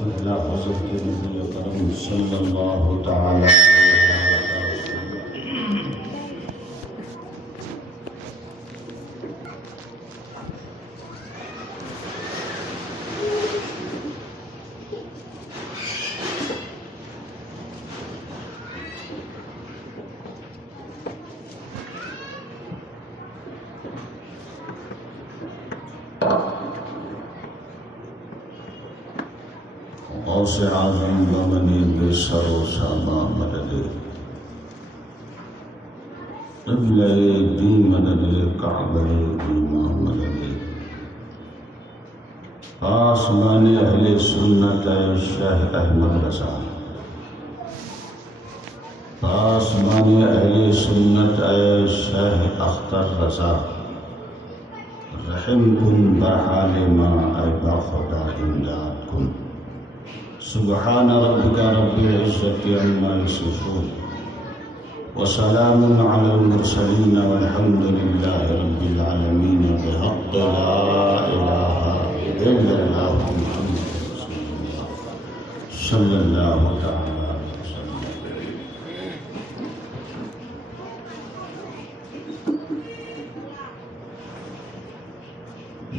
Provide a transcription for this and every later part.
إلى حضرة النبي الكريم صلى الله تعالى غوث اعظم بمنی بے سر و ساما مدد قبلہ دی مدد کعبہ دیما مدد آسمان اہل سنت شیخ احمد رضا آسمان اہل سنت شیخ اختر رضا رحم کن برحال ما اے با خدا امداد کن سبحان ربك رب العزة عما يصفون وسلام على المرسلين والحمد لله رب العالمين بحق لا إله إلا الله محمد رسول الله صلى الله تعالى عليه وسلم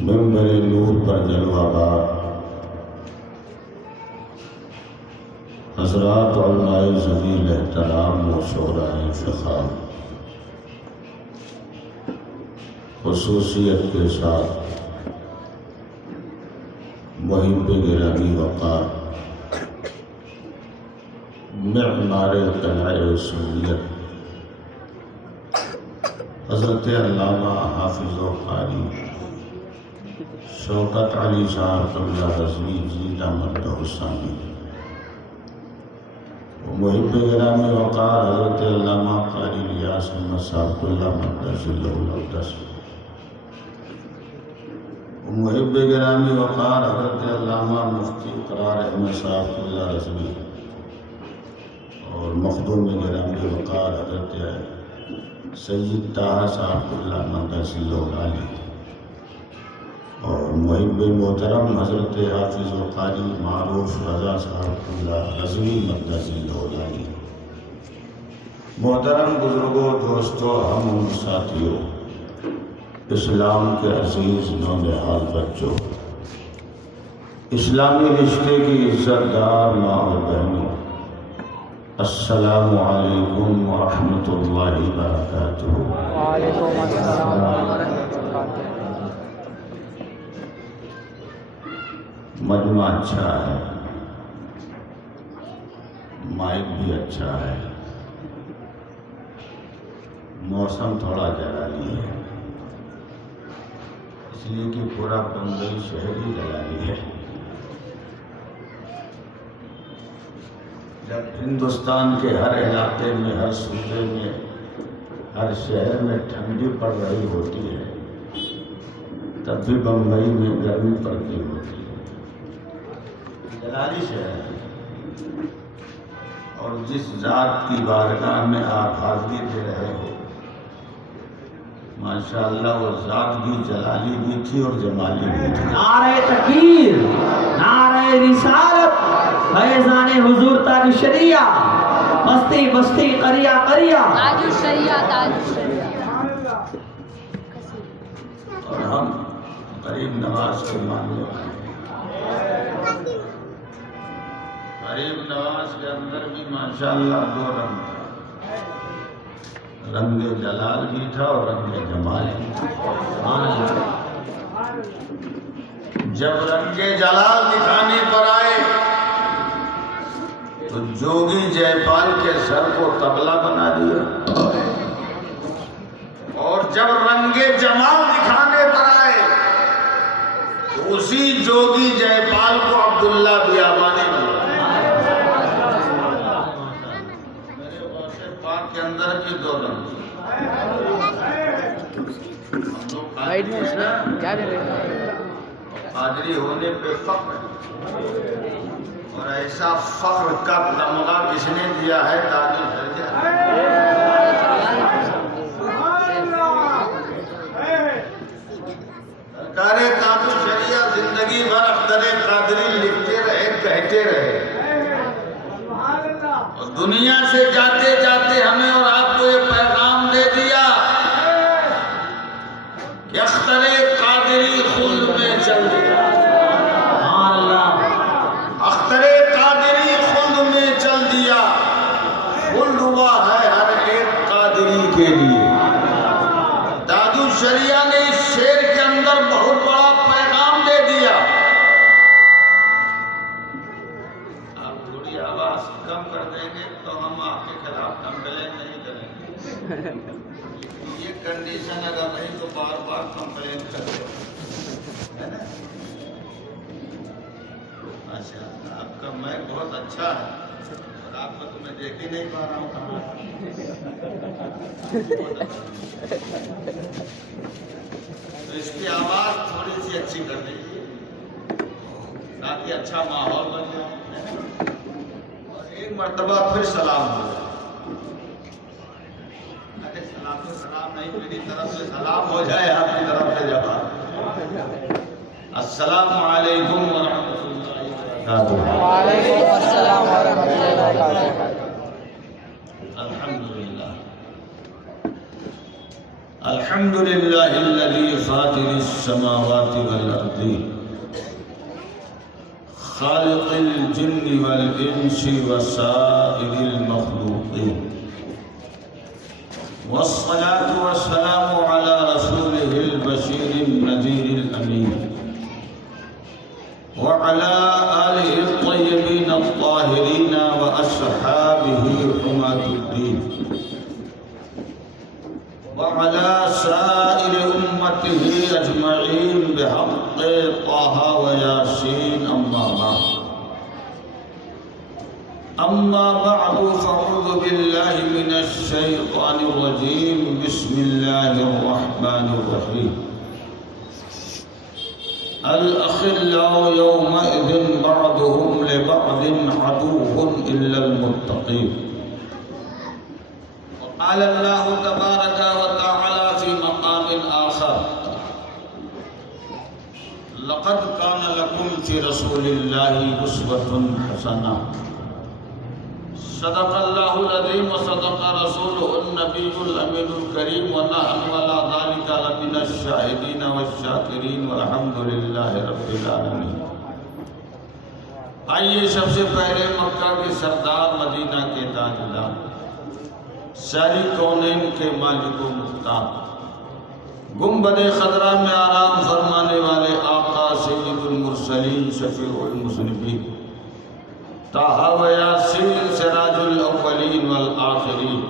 منبر نور پر جلوہ بار حضرات علماء ذلیل احترام و شعراء فخار خصوصیت کے ساتھ محب گرامی وقار معمار قلعہ سنیت حضرت علامہ حافظ و قاری شوکت علی صاحب قبلہ رضوی جی دامت حسانی محب گرامی وقار حضرت علامہ قاری ریاض احمد صاحب اللہ مقدس اللہ الاقدس محب گرامی وقار حضرت علامہ مفتی قرار احمد صاحب اللہ رضوی اور مخدوم گرامی وقار حضرت سید طاہر صاحب اللہ مقدس اللہ علی اور محب محترم حضرت حافظ و قاری معروف رضا صاحب اللہ رضوی مقدس اللہ علی محترم بزرگوں دوستوں ہم ساتھیوں اسلام کے عزیز نونہال بچوں اسلامی رشتے کی عزت دار ماں و بہنوں السلام علیکم ورحمۃ اللہ وبرکاتہ۔ وعلیکم السلام ورحمۃ اللہ۔ مجمع اچھا ہے، مائک بھی اچھا ہے، موسم تھوڑا جلالی ہے اس لیے کہ پورا بمبئی شہر ہی جلالی ہے۔ جب ہندوستان کے ہر علاقے میں، ہر صوبے میں، ہر شہر میں ٹھنڈی پڑ رہی ہوتی ہے تب بھی بمبئی میں گرمی پڑتی ہوتی ہے۔ جلالی شہر ہے اور جس ذات کی بارگاہ میں آپ حاضری دے رہے ہو ماشاءاللہ وہ ذات بھی جلالی بھی تھی اور جمالی بھی تھی۔ نعرہ تکبیر، نعرہ رسالت، فیضان حضور تاج الشریعہ، بستی بستی قریہ قریہ تاج الشریعہ، تاج الشریعہ۔ اور ہم غریب نواز کے ماننے والے ہیں۔ غریب نواز کے اندر بھی ماشاءاللہ دو رنگ تھا، رنگ جلال بھی تھا اور رنگ جمال بھی تھا۔ جب رنگ جلال دکھانے پر آئے تو جوگی جے پال کے سر کو طبلہ بنا دیا، اور جب رنگ جمال دکھانے پر آئے تو اسی جوگی جے پال کو عبداللہ بیابانی بنا۔ کے اندر بھی دو رنگ قادری ہونے پہ فخر، اور ایسا فخر کا تمغہ کس نے دیا ہے تاج سرکار تاج الشریعہ زندگی بھر اختر قادری لکھتے رہے، کہتے رہے. اور دنیا سے جاتے جاتے ہمیں اور آپ کو یہ پیغام دے دیا کہ اختر قادری خلد میں چل دیا. اختر قادری خلد میں چل دیا. خلد ہوا ہے ہر ایک قادری کے لیے. داد الشریعہ نے اس شعر کے اندر بہت بڑا پیغام دے دیا. آپ تھوڑی آواز کم کر دیں گے تو ہم آپ کے خلاف کمپلین نہیں کریں گے. یہ کنڈیشن اگر نہیں تو بار بار کمپلین کرتے ہے نا. ماشاء اللہ آپ کا مائک بہت اچھا ہے اور آپ کو تو میں دیکھ ہی نہیں پا رہا ہوں. تو اس کی آواز تھوڑی سی اچھی کر دیجیے تاکہ اچھا ماحول بن جائے. اور ایک مرتبہ پھر سلام ہو جائے. ارے سلام تو سلام نہیں, میری طرف سے سلام ہو جائے, آپ کی طرف سے جواب. السلام علیکم ورحمۃ اللہ وبرکاتہ. وعلیکم السلام ورحمۃ اللہ وبرکاتہ. الحمدللہ الحمدللہ الذی فاطر السماوات والارض خالق الجن والانس وسائر المخلوقین والصلاة والسلام على رسوله البشير النذير الأمين وعلى آله الطيبين الطاهرين وأصحابه حماة الدين وعلى سائر أمته أجمعين بحق طه وياسين. أما بعد فأعوذ بالله من الشيطان الرجيم. بسم الله الرحمن الرحيم. الأخلاء يومئذ بعضهم لبعض عدو إلا المتقين. وقال الله تبارك وتعالى في مقام آخر لقد كان لكم في رسول الله أسوة حسنة. صدق اللہ العظیم وصدق رسولہ النبی الامین الکریم ونحن علی ذلک لمن الشاہدین والشاکرین والحمد للہ رب العالمین. آئیے سب سے پہلے مکہ کے سردار, مدینہ کے تاجدار, ساری کونین کے مالک و مختار, گنبد خضرا میں آرام فرمانے والے آقا سید المرسلین شفیع المذنبین طه و یاسین سراج الاولین والآخرین,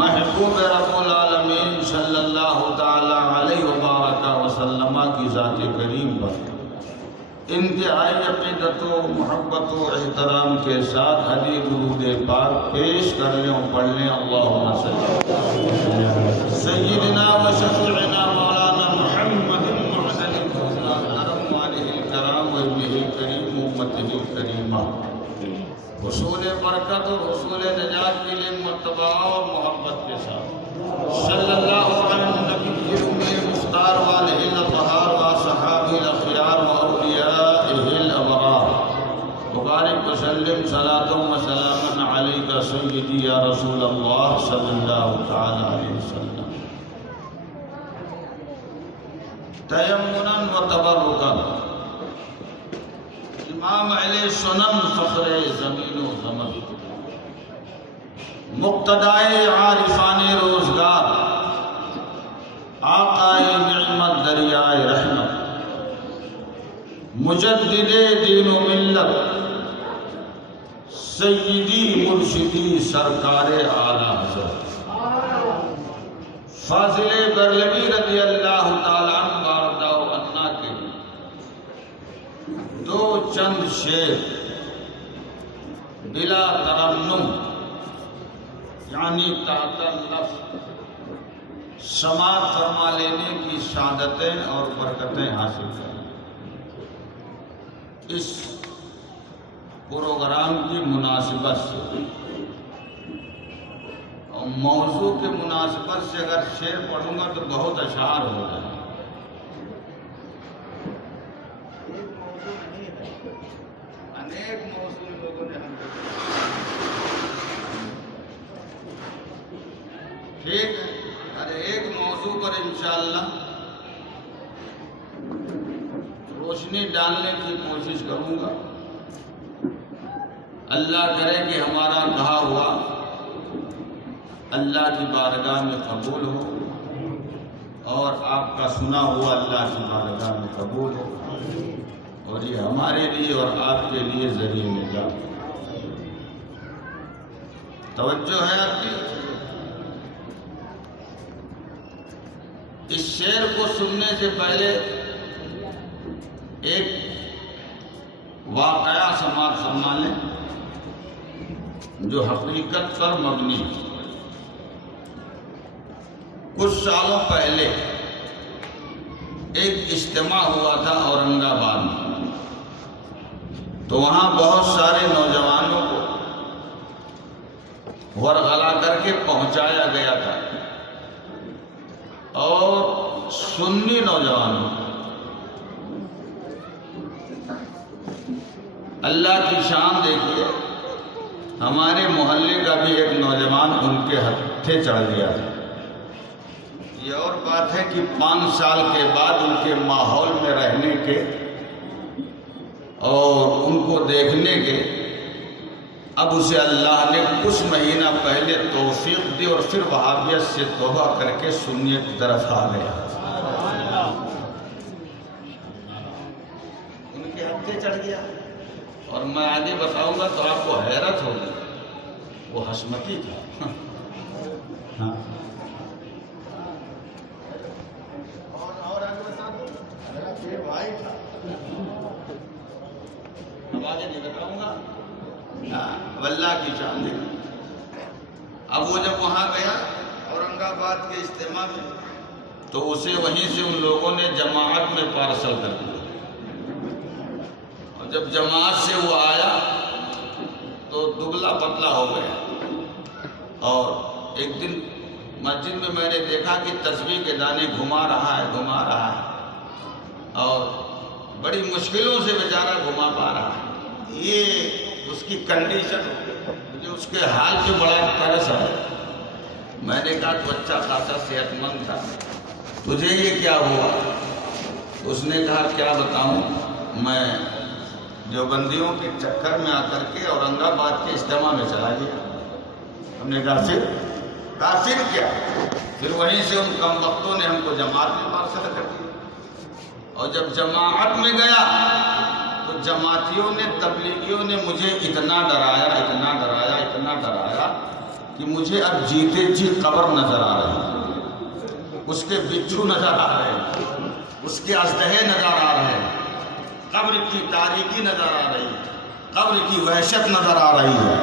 محبوب رب العالمین صلی اللہ تعالی علیہ وبارک وسلم کی ذات کریم پر انتہائی عقیدت و محبت و احترام کے ساتھ حدیث درود پاک پیش کر لیں اور پڑھ لیں. اللہم صلی سیدنا و شفیعنا مولانا محمد معدن الحرم والہ الکرام و ابنہ کریم امتہ کریمہ. حصول برکت اور حصول نجات کے لیے مرتبہ اور محبت کے ساتھ صلی اللہ علیہ نبی الامی المختار والہ الاطہار واصحابہ الاخیار واولیائہ الابرار. مبارک وسلم صلاۃ و سلاما علیک سیدی یا رسول اللہ صلی اللہ تعالی علیہ وسلم. تیمنا و تبرکا امام علیہ سنن فخر زمین و زمن, مقتدائے عارفان روزگار, آقائے نعمت دریائے رحمت, مجدد دین و ملت, سیدی مرشدی سرکار اعلیٰ حضرت فاضل برلوی رضی اللہ تعالیٰ عنہ وارضہ عنا کے دو چند شعر بلا ترنم یعنی تحت لفظ سماعت فرما لینے کی سعادتیں اور برکتیں حاصل کریں. اس پروگرام کی مناسبت سے اور موضوع کے مناسبت سے اگر شعر پڑھوں گا تو بہت اشعار ہو جائے. ایک موضوع لوگوں نے ہم کو ٹھیک ہے، ارے ایک موضوع پر انشاءاللہ روشنی ڈالنے کی کوشش کروں گا۔ اللہ کرے کہ ہمارا کہا ہوا اللہ کی بارگاہ میں قبول ہو اور آپ کا سنا ہوا اللہ کی بارگاہ میں قبول ہو، اور یہ ہمارے لیے اور آپ کے لیے ذریعہ نجات۔ توجہ ہے آپ کی؟ اس شعر کو سننے سے پہلے ایک واقعہ سماعت فرما لیں جو حقیقت پر مبنی ہے۔ کچھ سالوں پہلے ایک اجتماع ہوا تھا اورنگ آباد میں، تو وہاں بہت سارے نوجوانوں کو ورغلا کر کے پہنچایا گیا تھا، اور سنی نوجوانوں اللہ کی شان دیکھیے، ہمارے محلے کا بھی ایک نوجوان ان کے ہتھے چڑھ گیا تھا۔ یہ اور بات ہے کہ 5 سال کے بعد ان کے ماحول میں رہنے کے اور ان کو دیکھنے کے اب اسے اللہ نے کچھ مہینہ پہلے توفیق دی اور پھر وہابیت سے توبہ کر کے سنیت کی طرف آ گیا۔ ان کے ہتھے چڑھ گیا، اور میں آگے بتاؤں گا تو آپ کو حیرت ہوگی، وہ حشمتی تھا۔ اور آگے بتا دو، میرا یہ بھائی تھا، اب آگے نہیں بتاؤں گا، اللہ کی شان دیکھ۔ اب وہ جب وہاں گیا اورنگ آباد کے اجتماع میں، تو اسے وہیں سے ان لوگوں نے جماعت میں پارسل کر دیا، اور جب جماعت سے وہ آیا تو دبلا پتلا ہو گیا، اور ایک دن مسجد میں میں نے دیکھا کہ تسبیح کے دانے گھما رہا ہے، اور بڑی مشکلوں سے بیچارہ گھما پا رہا ہے۔ یہ اس کی کنڈیشن، مجھے اس کے حال سے بڑا ترس ہے۔ میں نے کہا تو اچھا خاصا صحت مند تھا، تجھے یہ کیا ہوا؟ اس نے کہا کیا بتاؤں، میں دیوبندیوں کے چکر میں آ کر کے اورنگ آباد کے اجتماع میں چلا گیا۔ ہم نے کہا پھر کیا؟ پھر وہیں سے ان کم وقتوں نے ہم کو جماعت میں پارسل کر دیا، اور جب جماعت میں گیا تو جماعتیوں نے، تبلیغیوں نے مجھے اتنا ڈرایا کہ مجھے اب جیتے جی قبر نظر آ رہی ہے، اس کے بچھو نظر آ رہے ہیں، اس کے اژدہے نظر آ رہے ہیں، قبر کی تاریکی نظر آ رہی ہے، قبر کی وحشت نظر آ رہی ہے۔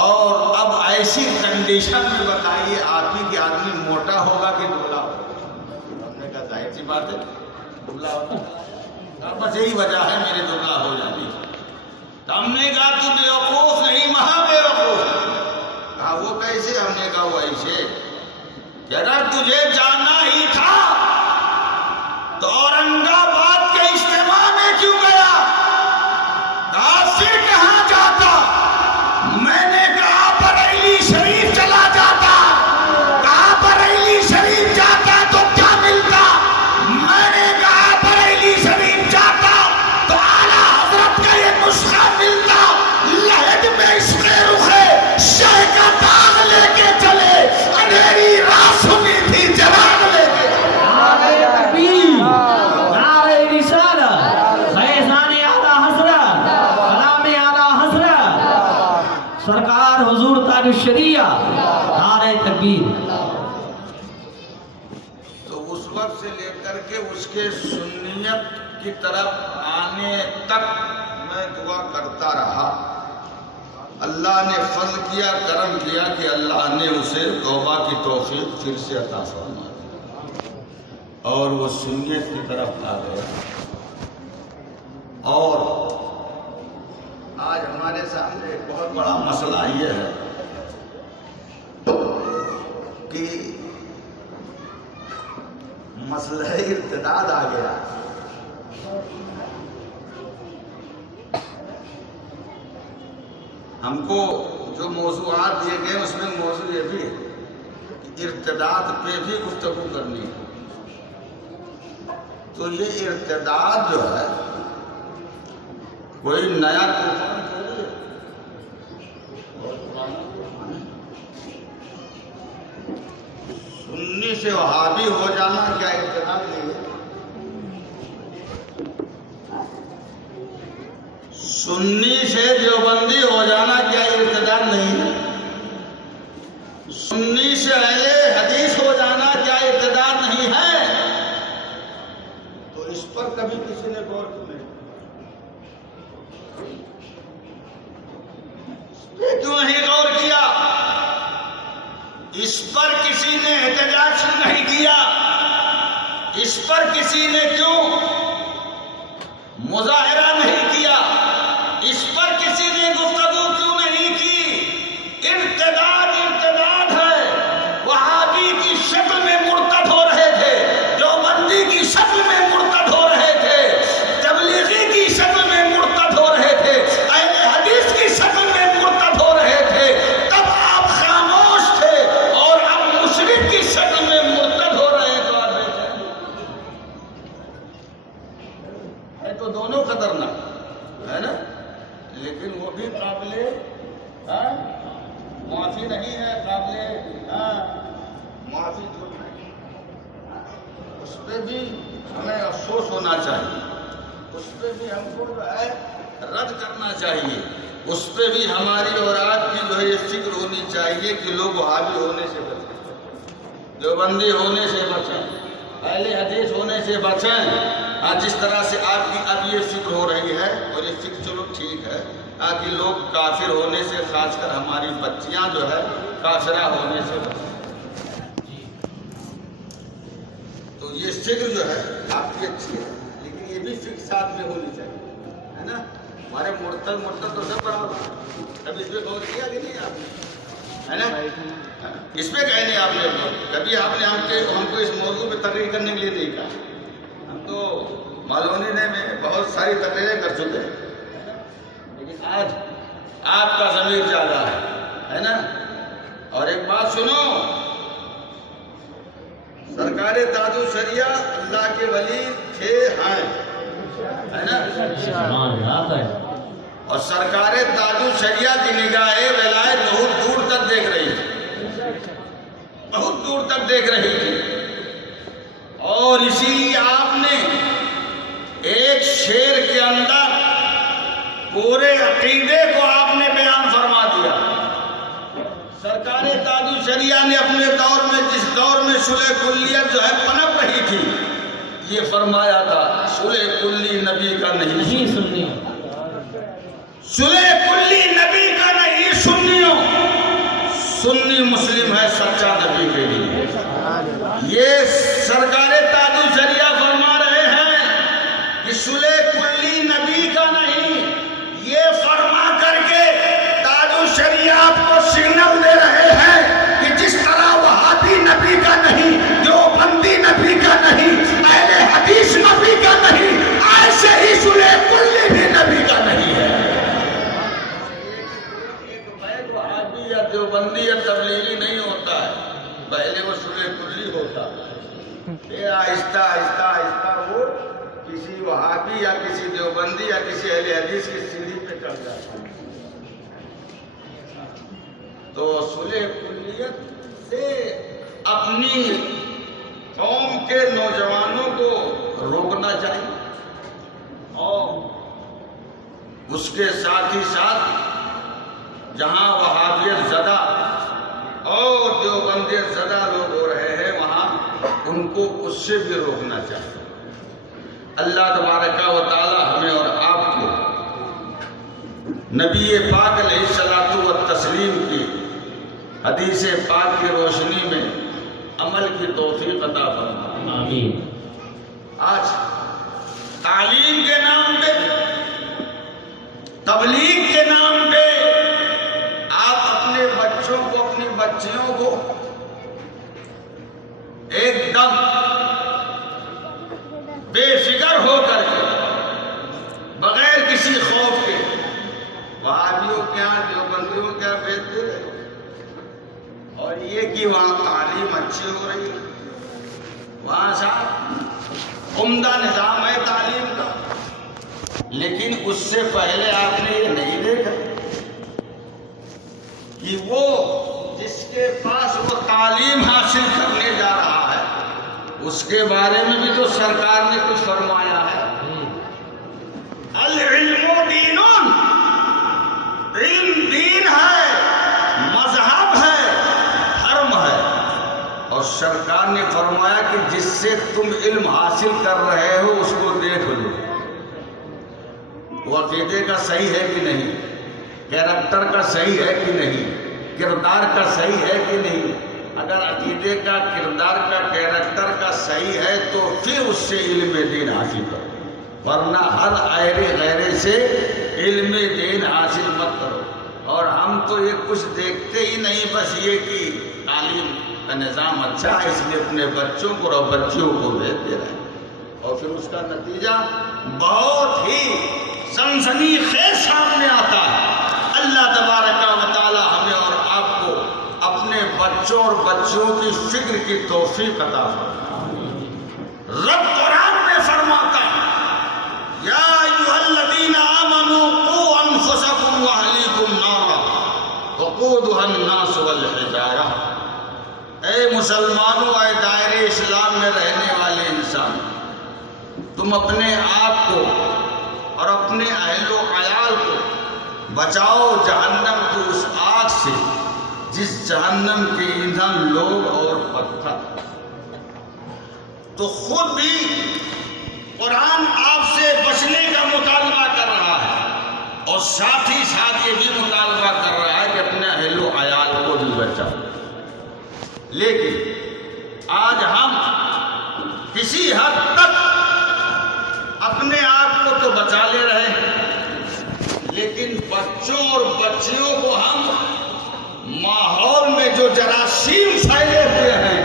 اور اب ایسی کنڈیشن میں بتائیے آپ ہی کہ آدمی موٹا ہوگا کہ دبلا ہوگا؟ ہم نے کہا ظاہر سی بات ہے دبلا ہوگا، بس یہی وجہ ہے میرے دبلا ہو جانے کی۔ تو ہم نے کہا تو بیوقوف نہیں، مہا بیوقوف۔ کہا وہ کیسے؟ ہم نے کہا وہ ایسے کہ اگر تجھے جانا ہی تھا تو اورنگ آباد کے اجتماع میں کیوں گیا؟ کہا پھر کہاں جاتا؟ میں نے کہا بریلی شریف چلا جاتا۔ کہا بریلی شریف جاتا تو کیا ملتا؟ میں نے کہا بریلی شریف جاتا تو اعلیٰ حضرت کا یہ نسخہ ملتا، لہد میں عشق رخے شہ کا داغ لے کے چلے، اندھیری رات سنی تھی جوان لے کے۔ نعرہ تکبیر، نعرہ رسالت، فیضان اعلیٰ حضرت، کلام اعلیٰ حضرت، سرکار حضور تاج الشریعہ، نعرہ تکبیر۔ تو اس وقت سے لے کر کے اس کے سنیت کی طرف آنے تک میں دعا کرتا رہا۔ اللہ نے فضل کیا، کرم کیا کہ اللہ نے اسے توبہ کی توفیق پھر سے عطا فرمائی، اور وہ سنیت کی طرف آ گیا۔ اور آج ہمارے سامنے ایک بہت بڑا مسئلہ یہ ہے کہ مسئلہ ارتداد آ گیا۔ ہم کو جو موضوعات دیے گئے اس میں موضوع یہ بھی ہے کہ ارتداد پہ بھی گفتگو کرنی ہے. تو یہ ارتداد جو ہے کوئی نیا طوفان تھوڑی ہے. سنی سے وہابی ہو جانا کیا ارتداد نہیں ہے؟ سنی سے دیوبندی ہو جانا کیا ارتداد نہیں ہے؟ سنی سے اہل حدیث ہو جانا کیا ارتداد نہیں ہے؟ تو اس پر کبھی کسی نے غور کیوں نہیں؟ کیوں نہیں غور کیا؟ اس پر کسی نے احتجاج نہیں کیا؟ اس پر کسی نے کیوں مظاہرہ نہیں کیا؟ اس پر کسی نے گفتگو کیوں نہیں کی؟ ارتداد ارتداد ہے. وہابی کی شکل میں مرتد ہو رہے تھے، دیوبندی کی شکل میں مرتد ہو رہے تھے، تبلیغی کی شکل میں مرتد ہو رہے تھے، اہل حدیث کی شکل میں مرتد ہو رہے تھے. تب آپ خاموش تھے اور اب مشرک کی شکل میں مرتد ہو رہے تو آپ ہے تو دونوں خطرناک ہے نا. لیکن وہ بھی قابل معافی نہیں ہے، قابل معافی جو ہے اس پہ بھی ہمیں افسوس ہونا چاہیے، اس پہ بھی ہم کو جو ہے رد کرنا چاہیے، اس پہ بھی ہماری اور آپ کی جو ہے یہ فکر ہونی چاہیے کہ لوگ وہابی ہونے سے بچیں، دیوبندی ہونے سے بچیں، اہل حدیث ہونے سے بچیں. جس طرح سے آپ کی اب یہ فکر ہو رہی ہے، اور یہ فکر چلو ٹھیک ہے کہ لوگ کافر ہونے سے، خاص کر ہماری بچیاں جو ہے کافرہ ہونے سے بچیں. تو یہ فکر جو ہے آپ کی اچھی ہے، لیکن یہ بھی فکر ساتھ میں ہونی چاہیے، ہے نا. ہمارے مرتد تو سب برابر. کبھی اس پہ غور کیا کہ نہیں آپ نے؟ ہے نا. اس پہ کہیں نہیں آپ نے کبھی آپ نے ہم کو اس موضوع پہ تقریر کرنے کے لیے نہیں کہا. ہم تو مالونی میں بہت ساری تقریریں کر چکے ہیں، لیکن آج آپ کا ضمیر زیادہ ہے نا. اور ایک بات سنو، سرکار تاج الشریعہ اللہ کے ولی تھے ہیں، ہے نا. اور سرکار تاج الشریعہ کی نگاہ ولایت بہت دور تک دیکھ رہی تھی، بہت دور تک دیکھ رہی تھی. اور اسی لیے آپ نے ایک شعر کے اندر پورے عقیدے کو آپ نے بیان فرما دیا. سرکار تاج الشریعہ نے اپنے دور میں، جس دور میں صلح کلیت جو ہے پنپ رہی تھی، یہ فرمایا تھا صلح کلی نبی کا نہیں، سنی صلح کلی نبی کا نہیں، سنیوں سنی مسلم ہے سچا نبی کے لیے. یہ سرکار تاج الشریعہ فرما رہے ہیں کہ صلح کلی نبی کا نہیں. یہ فرما کر کے تاج الشریعہ آپ کو سگنل دے رہے ہیں کہ جس طرح وہابی نبی کا نہیں، دیوبندی نبی کا نہیں، اہل حدیث نبی کا نہیں، ایسے ہی صلح کلی بھی نبی کا نہیں ہے. ایک بیت وہابی یا دیوبندی یا تبلیغی نہیں ہوتا ہے، پہلے وہ صلح کلی ہوتا ہے. پھر آہستہ آہستہ آہستہ وہ کسی وہابی یا کسی دیوبندی یا کسی اہل حدیث کی سیڑھی پہ چڑھ جاتا ہے. تو صلح کلیت سے اپنی قوم کے نوجوانوں کو روکنا چاہیے، اور اس کے ساتھ ہی ساتھ جہاں وہابیت زدہ اور دیوبندیت زدہ لوگ ہو رہے ہیں وہاں ان کو اس سے بھی روکنا چاہیے. اللہ تبارک و تعالی ہمیں اور آپ کو نبی پاک علیہ الصلوۃ والتسلیم کی حدیث پاک کی روشنی میں عمل کی توفیق عطا فرمائے. آمین. آج تعلیم کے نام پہ، تبلیغ کے نام پہ آپ اپنے بچوں کو، اپنی بچیوں کو ایک دم بے فکر ہو کر کے، بغیر کسی خوف کے، وہابیوں کے یہاں دیوبند کہ وہاں تعلیم اچھی ہو رہی ہے، وہاں صاحب عمدہ نظام ہے تعلیم کا، لیکن اس سے پہلے آپ نے یہ نہیں دیکھا کہ وہ جس کے پاس وہ تعلیم حاصل کرنے جا رہا ہے اس کے بارے میں بھی تو سرکار نے کچھ فرمایا ہے، العلم دین، علم دین ہے، مذہب ہے، دھرم ہے، اور سرکار نے فرمایا کہ جس سے تم علم حاصل کر رہے ہو اس کو دیکھ لو، وہ عقیدے کا صحیح ہے کہ نہیں، کیریکٹر کا صحیح ہے کہ نہیں، کردار کا صحیح ہے کہ نہیں۔ اگر عقیدے کا، کردار کا، کیریکٹر کا صحیح ہے تو پھر اس سے علم دین حاصل کرو، ورنہ ہر ایرے غیرے سے علم دین حاصل مت کرو۔ اور ہم تو یہ کچھ دیکھتے ہی نہیں، بس یہ کہ تعلیم کا نظام اچھا ہے اس لیے اپنے بچوں کو اور بچیوں کو بھیج دے رہے ہیں، اور پھر اس کا نتیجہ بہت ہی سنسنی خیز سامنے آتا ہے۔ اللہ تبارک و تعالی ہمیں اور آپ کو اپنے بچوں اور بچیوں کی فکر کی توفیق عطا فرمائے۔ رب قرآن میں فرماتا ہے یا ایھا الذین آمنوا قوا انفسکم واہلیکم نارا وقودھا الناس والحجارہ، اے مسلمانوں، اے دائرے اسلام میں رہنے والے انسان، تم اپنے آپ کو اور اپنے اہل و عیال کو بچاؤ جہنم کی اس آگ سے جس جہنم کے ایندھن لوگ اور پتھر۔ تو خود بھی قرآن آپ سے بچنے کا مطالبہ کر رہا ہے، اور ساتھ ہی ساتھ یہ بھی مطالبہ کر رہا ہے کہ اپنے اہل و عیال کو بھی بچاؤ۔ لیکن آج ہم کسی حد تک اپنے آپ کو تو بچا لے رہے ہیں، لیکن بچوں اور بچیوں کو ہم ماحول میں جو جراثیم پھیلے ہوئے ہیں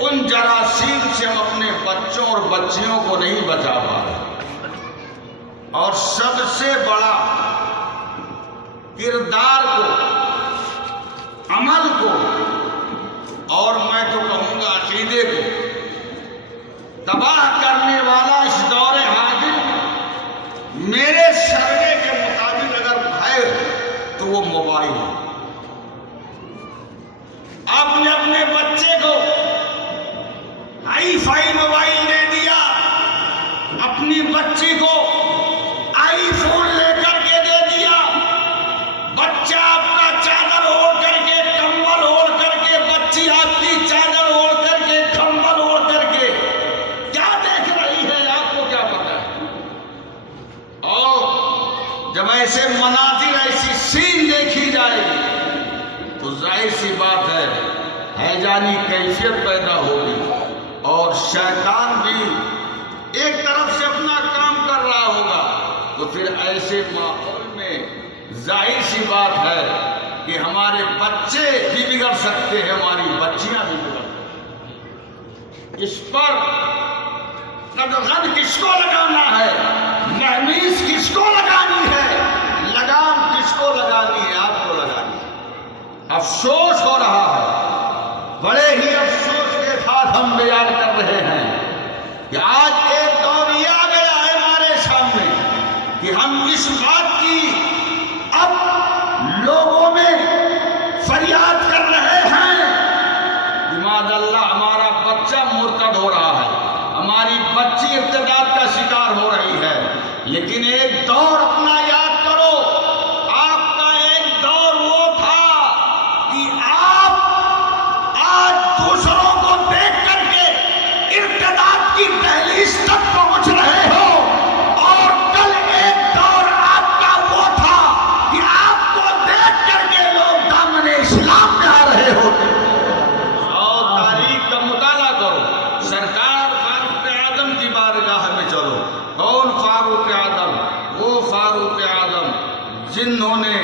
ان جراثیم سے ہم اپنے بچوں اور بچیوں کو نہیں بچا پا رہے۔ اور سب سے بڑا کردار کو، عمل کو، اور میں تو کہوں گا عقیدے کو تباہ کرنے والا اس دور حاضر میرے سروے کے مطابق اگر ہے تو وہ موبائل ہے۔ آپ نے اپنے بچے کو ہائی فائی موبائل دے دیا، اپنی بچی کو آئی فون لے کر کے دے دیا، بچہ آپ کا چادر اوڑھ کر کے، کمبل اوڑھ کر کے، بچی آپ کی چادر اوڑھ کر کے، کمبل اوڑھ کر کے کیا دیکھ رہی ہے آپ کو کیا پتا ہے؟ اور جب ایسے مناظر، ایسی سین دیکھی جائے گی تو ظاہر سی بات ہے ہیجانی کیفیت پیدا ہوگی، اور شیطان بھی ایک طرف سے اپنا کام کر رہا ہوگا، تو پھر ایسے ماحول میں ظاہر سی بات ہے کہ ہمارے بچے بھی بگڑ سکتے ہیں، ہماری بچیاں بھی بگڑ سکتی ہیں۔ اس پر قدغن کس کو لگانا ہے، مہمیز کس کو لگانی ہے، لگام کس کو لگانی ہے؟ آپ کو لگانی ہے۔ افسوس ہو رہا ہے، بڑے ہی افسوس کے ساتھ ہم بیان کر رہے ہیں کہ آج ایک دور یہ آ گیا ہے ہمارے سامنے کہ ہم اس بات کی اب لوگوں میں فریاد کر رہے ہیں کہ معاذ اللہ ہمارا بچہ مرتد ہو رہا ہے، ہماری بچی ارتداد کا شکار ہو رہی ہے۔ لیکن ایک دور اپنا یاد کرو، آپ کا ایک دور وہ تھا کہ آپ آج دوسروں کو دیکھ کر کے ارتداد کی دہلیز تک پہنچ رہے ہو، اور کل ایک دور آپ کا وہ تھا کہ آپ کو دیکھ کر کے لوگ دامن اسلام میں آ رہے ہوتے۔ اور تاریخ کا مطالعہ کرو، سرکار فاروق اعظم کی بارگاہ میں چلو۔ کون فاروق اعظم؟ وہ فاروق اعظم جنہوں نے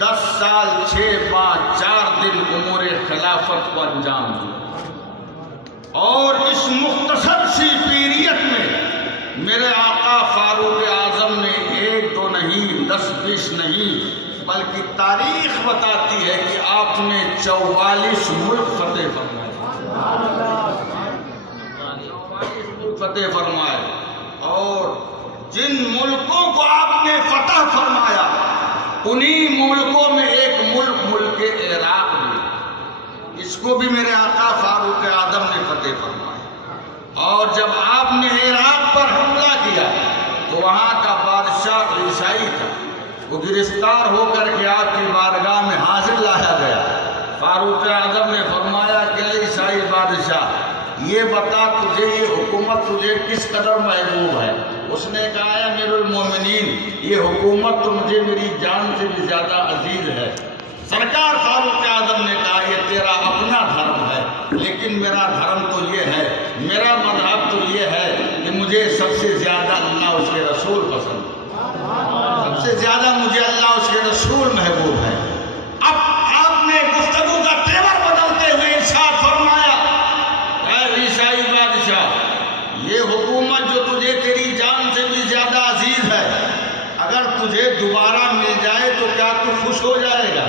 10 سال 6 ماہ 4 دن امور خلافت کو انجام دیا، اور اس مختصر سی پیریڈ میں میرے آقا فاروق اعظم نے 1 2 نہیں، 10 20 نہیں، بلکہ تاریخ بتاتی ہے کہ آپ نے 44 ملک فتح فرمائے، 44 ملک فتح فرمائے، اور جن ملکوں کو آپ نے فتح فرمایا انہی ملکوں میں ایک ملک عراق بھی، اس کو بھی میرے آقا فاروق اعظم نے فتح فرمایا۔ اور جب آپ نے عراق پر حملہ کیا تو وہاں کا بادشاہ عیسائی تھا، وہ گرفتار ہو کر کے آپ کی بارگاہ میں حاضر لایا گیا۔ فاروق اعظم نے فرمایا کہ عیسائی بادشاہ یہ بتا تجھے یہ حکومت تجھے کس قدر محبوب ہے؟ اس نے کہا اے امیر المومنین یہ حکومت تو مجھے میری جان سے بھی زیادہ عزیز ہے۔ سرکار فاروق اعظم نے کہا یہ تیرا اپنا دھرم ہے، لیکن میرا دھرم تو یہ ہے، میرا مذہب تو یہ ہے کہ مجھے سب سے زیادہ اللہ اس کے رسول پسند ہے، سب سے زیادہ مجھے اللہ اس کے رسول محبوب ہے۔ اب آپ نے گفتگو کا تیور بدلتے ہوئے ارشاد فرمایا اے عیسائی بادشاہ یہ حکومت جو تجھے تیری جان سے بھی زیادہ عزیز ہے، اگر تجھے دوبارہ مل جائے تو کیا تو خوش ہو جائے گا؟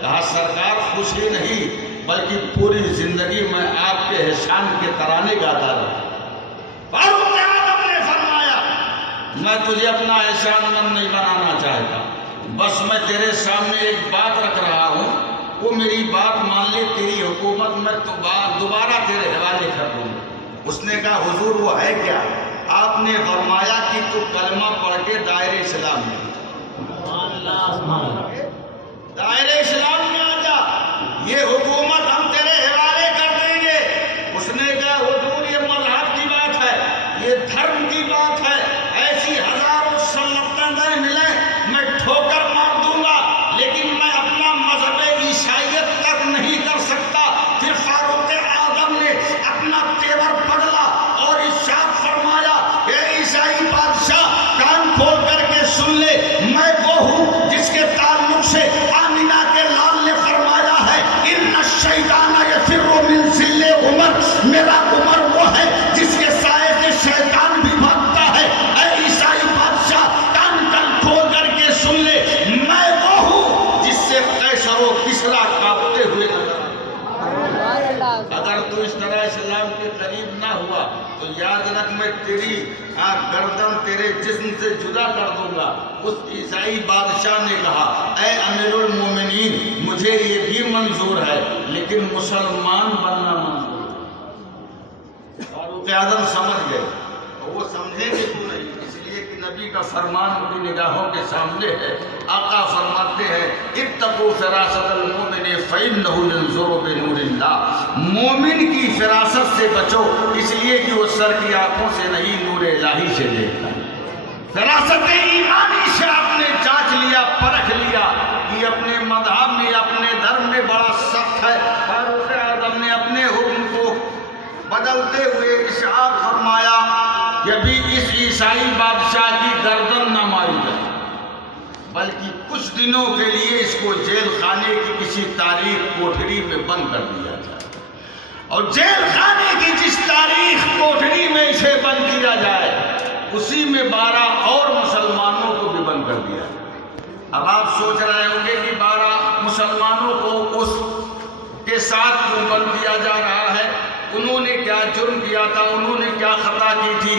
کہا سرکار خوش ہی نہیں بلکہ پوری زندگی میں آپ کے احسان کے ترانے گاتا رہا۔ فاروق اعظم نے فرمایا میں تجھے اپنا احسان مند نہیں بنانا چاہتا، بس میں تیرے سامنے ایک بات رکھ رہا ہوں، وہ میری بات مان لے، تیری حکومت میں تو دوبارہ تیرے حوالے کر دوں گا۔ اس نے کہا حضور وہ ہے کیا؟ آپ نے فرمایا کہ تو کلمہ پڑھ کے دائرہ اسلام میں دائرہ اسلام میں آ جا، یہ حکومت ہم تیرے حوالے کر دیں گے۔ اس نے کہا حضور یہ مذہب کی بات ہے، یہ دھرم کی بات ہے، ایسی ہزاروں سلطنتیں ملیں میں ٹھوکر مار دوں گا، لیکن میں اپنا مذہب عیسائیت تک نہیں کر سکتا۔ پھر فاروق اعظم نے اپنا تیور بدلا اور ارشاد فرمایا کہ عیسائی بادشاہ کان کھول کر کے سن لے، میں وہ ہوں جس کے تعلق سے آمینہ کے لال نے فرمایا ہے ان الشیطان یفر من ظل عمر، میرا عمر وہ ہے جس کے سائے سے شیطان بھی بھاگتا ہے۔ اے عیسائی بادشاہ کان کھول کر کے سن لے، میں وہ ہوں جس سے قیصر و کسریٰ کانپتے ہوئے نظر آئے۔ اگر تو اس طرح اسلام کے قریب نہ ہوا تو یاد رکھ میں تیری گردن تیرے جسم سے جدا کر دوں گا۔ اس عیسائی بادشاہ نے کہا اے امیر المومنین مجھے یہ بھی منظور ہے لیکن مسلمان بننا منظور ہے۔ فاروق اعظم سمجھ گئے، وہ سمجھیں گے تو نہیں، اس لیے کہ نبی کا فرمان ان کی نگاہوں کے سامنے ہے۔ آقا فرماتے ہیں اتقوا فراست المؤمن فإنه ينظر بنور اللہ، مومن کی فراست سے بچو اس لیے کہ وہ سر کی آنکھوں سے نہیں نور الہی سے دیکھتا ہے۔ فراست ایمانی سے آپ نے جانچ لیا، پرکھ لیا کہ اپنے مذہب میں اپنے دھرم میں بڑا سخت ہے۔ فاروق اعظم نے اپنے حکم کو بدلتے ہوئے ارشاد فرمایا کہ ابھی اس عیسائی بادشاہ کی گردن نہ ماری جائے بلکہ کچھ دنوں کے لیے اس کو جیل خانے کی کسی تاریخ کوٹھری میں بند کر دیا جائے، اور جیل خانے کی جس تاریخ کوٹھری میں اسے بند کیا جائے اسی میں 12 اور مسلمانوں کو بھی بند کر دیا جائے۔ اب آپ سوچ رہے ہوں گے کہ 12 مسلمانوں کو اس کے ساتھ کیوں بند کیا جا رہا ہے، انہوں نے کیا جرم کیا تھا، انہوں نے کیا خطا کی تھی؟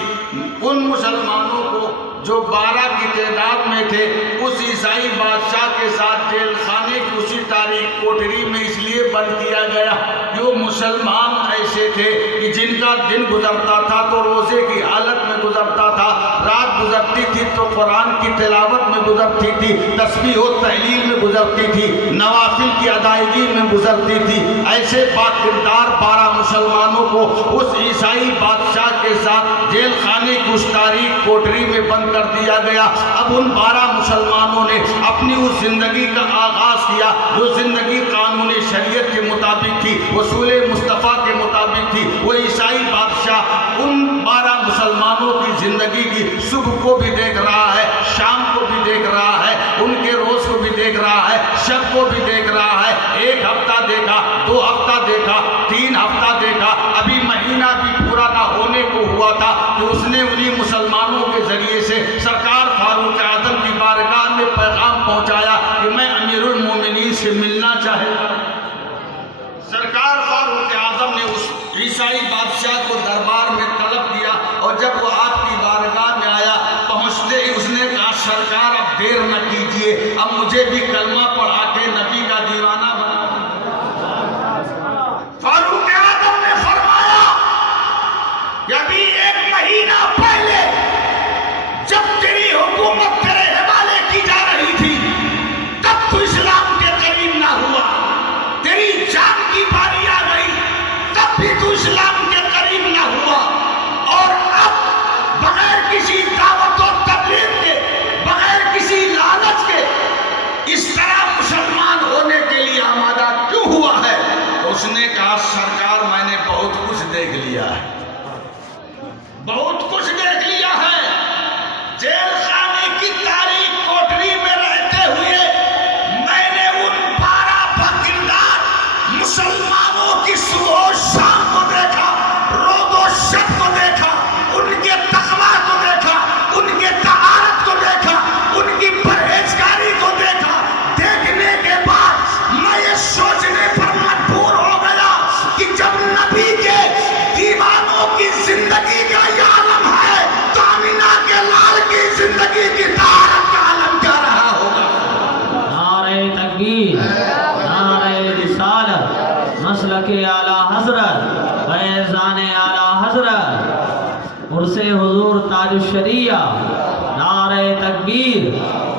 ان مسلمانوں کو جو 12 کی تعداد میں تھے اس عیسائی بادشاہ کے ساتھ جیل خانے کی اسی تاریخ کوٹھری میں اس لیے بند کیا گیا کہ وہ مسلمان ایسے تھے کہ جن کا دن گزرتا تھا تو روزے کی حالت میں گزرتا تھا، رات گزرتی تھی تو قرآن کی تلاوت میں گزرتی تھی، تسبیح و تحلیل میں گزرتی تھی، نوافل کی ادائیگی میں گزرتی تھی۔ ایسے باکردار 12 مسلمانوں کو اس عیسائی بادشاہ کے ساتھ جیل خانے کی اس تاریخ کوٹھری میں بند کر دیا گیا۔ اب ان 12 مسلمانوں نے اپنی اس زندگی کا آغاز کیا جو زندگی قانون شریعت کے مطابق تھی، اصول مصطفیٰ کے مطابق تھی۔ وہ عیسائی بادشاہ ان 12 مسلمانوں کی زندگی کی صبح کو بھی دیکھ رہا ہے، شام کو بھی دیکھ رہا ہے، ان کے روز کو بھی دیکھ رہا ہے، شب کو بھی دیکھ رہا ہے۔ 1 ہفتہ دیکھا، 2 ہفتہ دیکھا، 3 ہفتہ دیکھا، ابھی مہینہ بھی پورا نہ ہونے کو ہوا تھا کہ اس نے انہی مسلمانوں کے ذریعے سے سرکار فاروق اعظم کی بارگاہ میں پیغام پہنچایا کہ میں سے ملنا چاہے گا؟ سرکار فاروق اعظم نے اس عیسائی بادشاہ کو دربار میں طلب کیا، اور جب وہ آپ کی بارگاہ میں آیا، پہنچتے ہی اس نے کہا سرکار اب دیر نہ کیجیے، اب مجھے بھی کلمہ پڑھا کے نبی کا دیوانہ بنا دیجیے۔ فاروق اعظم نے فرمایا کہ ابھی 1 مہینہ پہلے جب تیری حکومت تیرے حوالے کی جا رہی تھی تب تو اسلام کے قریب نہ ہوا، تیری جان کی باری آ گئی تب بھی تو اسلام کے قریب نہ ہوا، اور اب بغیر کسی دعوت و تبلیغ کے، بغیر کسی لالچ کے اس طرح مسلمان ہونے کے لیے آمادہ کیوں ہوا ہے؟ تو اس نے کہا سرکار میں نے بہت کچھ دیکھ لیا ہے، بہت کچھ دیکھ لیا ہے۔ جیل خانے کی تاریک کوٹری میں رہتے ہوئے میں نے ان 12 باکردار مسلمانوں کی صبح و شام کو دیکھا، روز و شب کو دیکھا، ان کے تقویٰ کو دیکھا، ان کے طہارت کو دیکھا، ان کی پرہیزگاری کو دیکھا۔ دیکھنے کے بعد میں یہ سوچنے پر مجبور ہو گیا کہ جب نبی کے دیوانوں کی زندگی کا یہ عالم ہے تو آمینہ کے لال کی زندگی کی طہارت کا عالم کیا رہا ہوگا؟ نعرہ تکبیر، نعرہ رسالت، مسلک اعلیٰ حضرت، فیضان اعلیٰ حضرت، عرص حضور تاج الشریعہ، نعرہ تکبیر،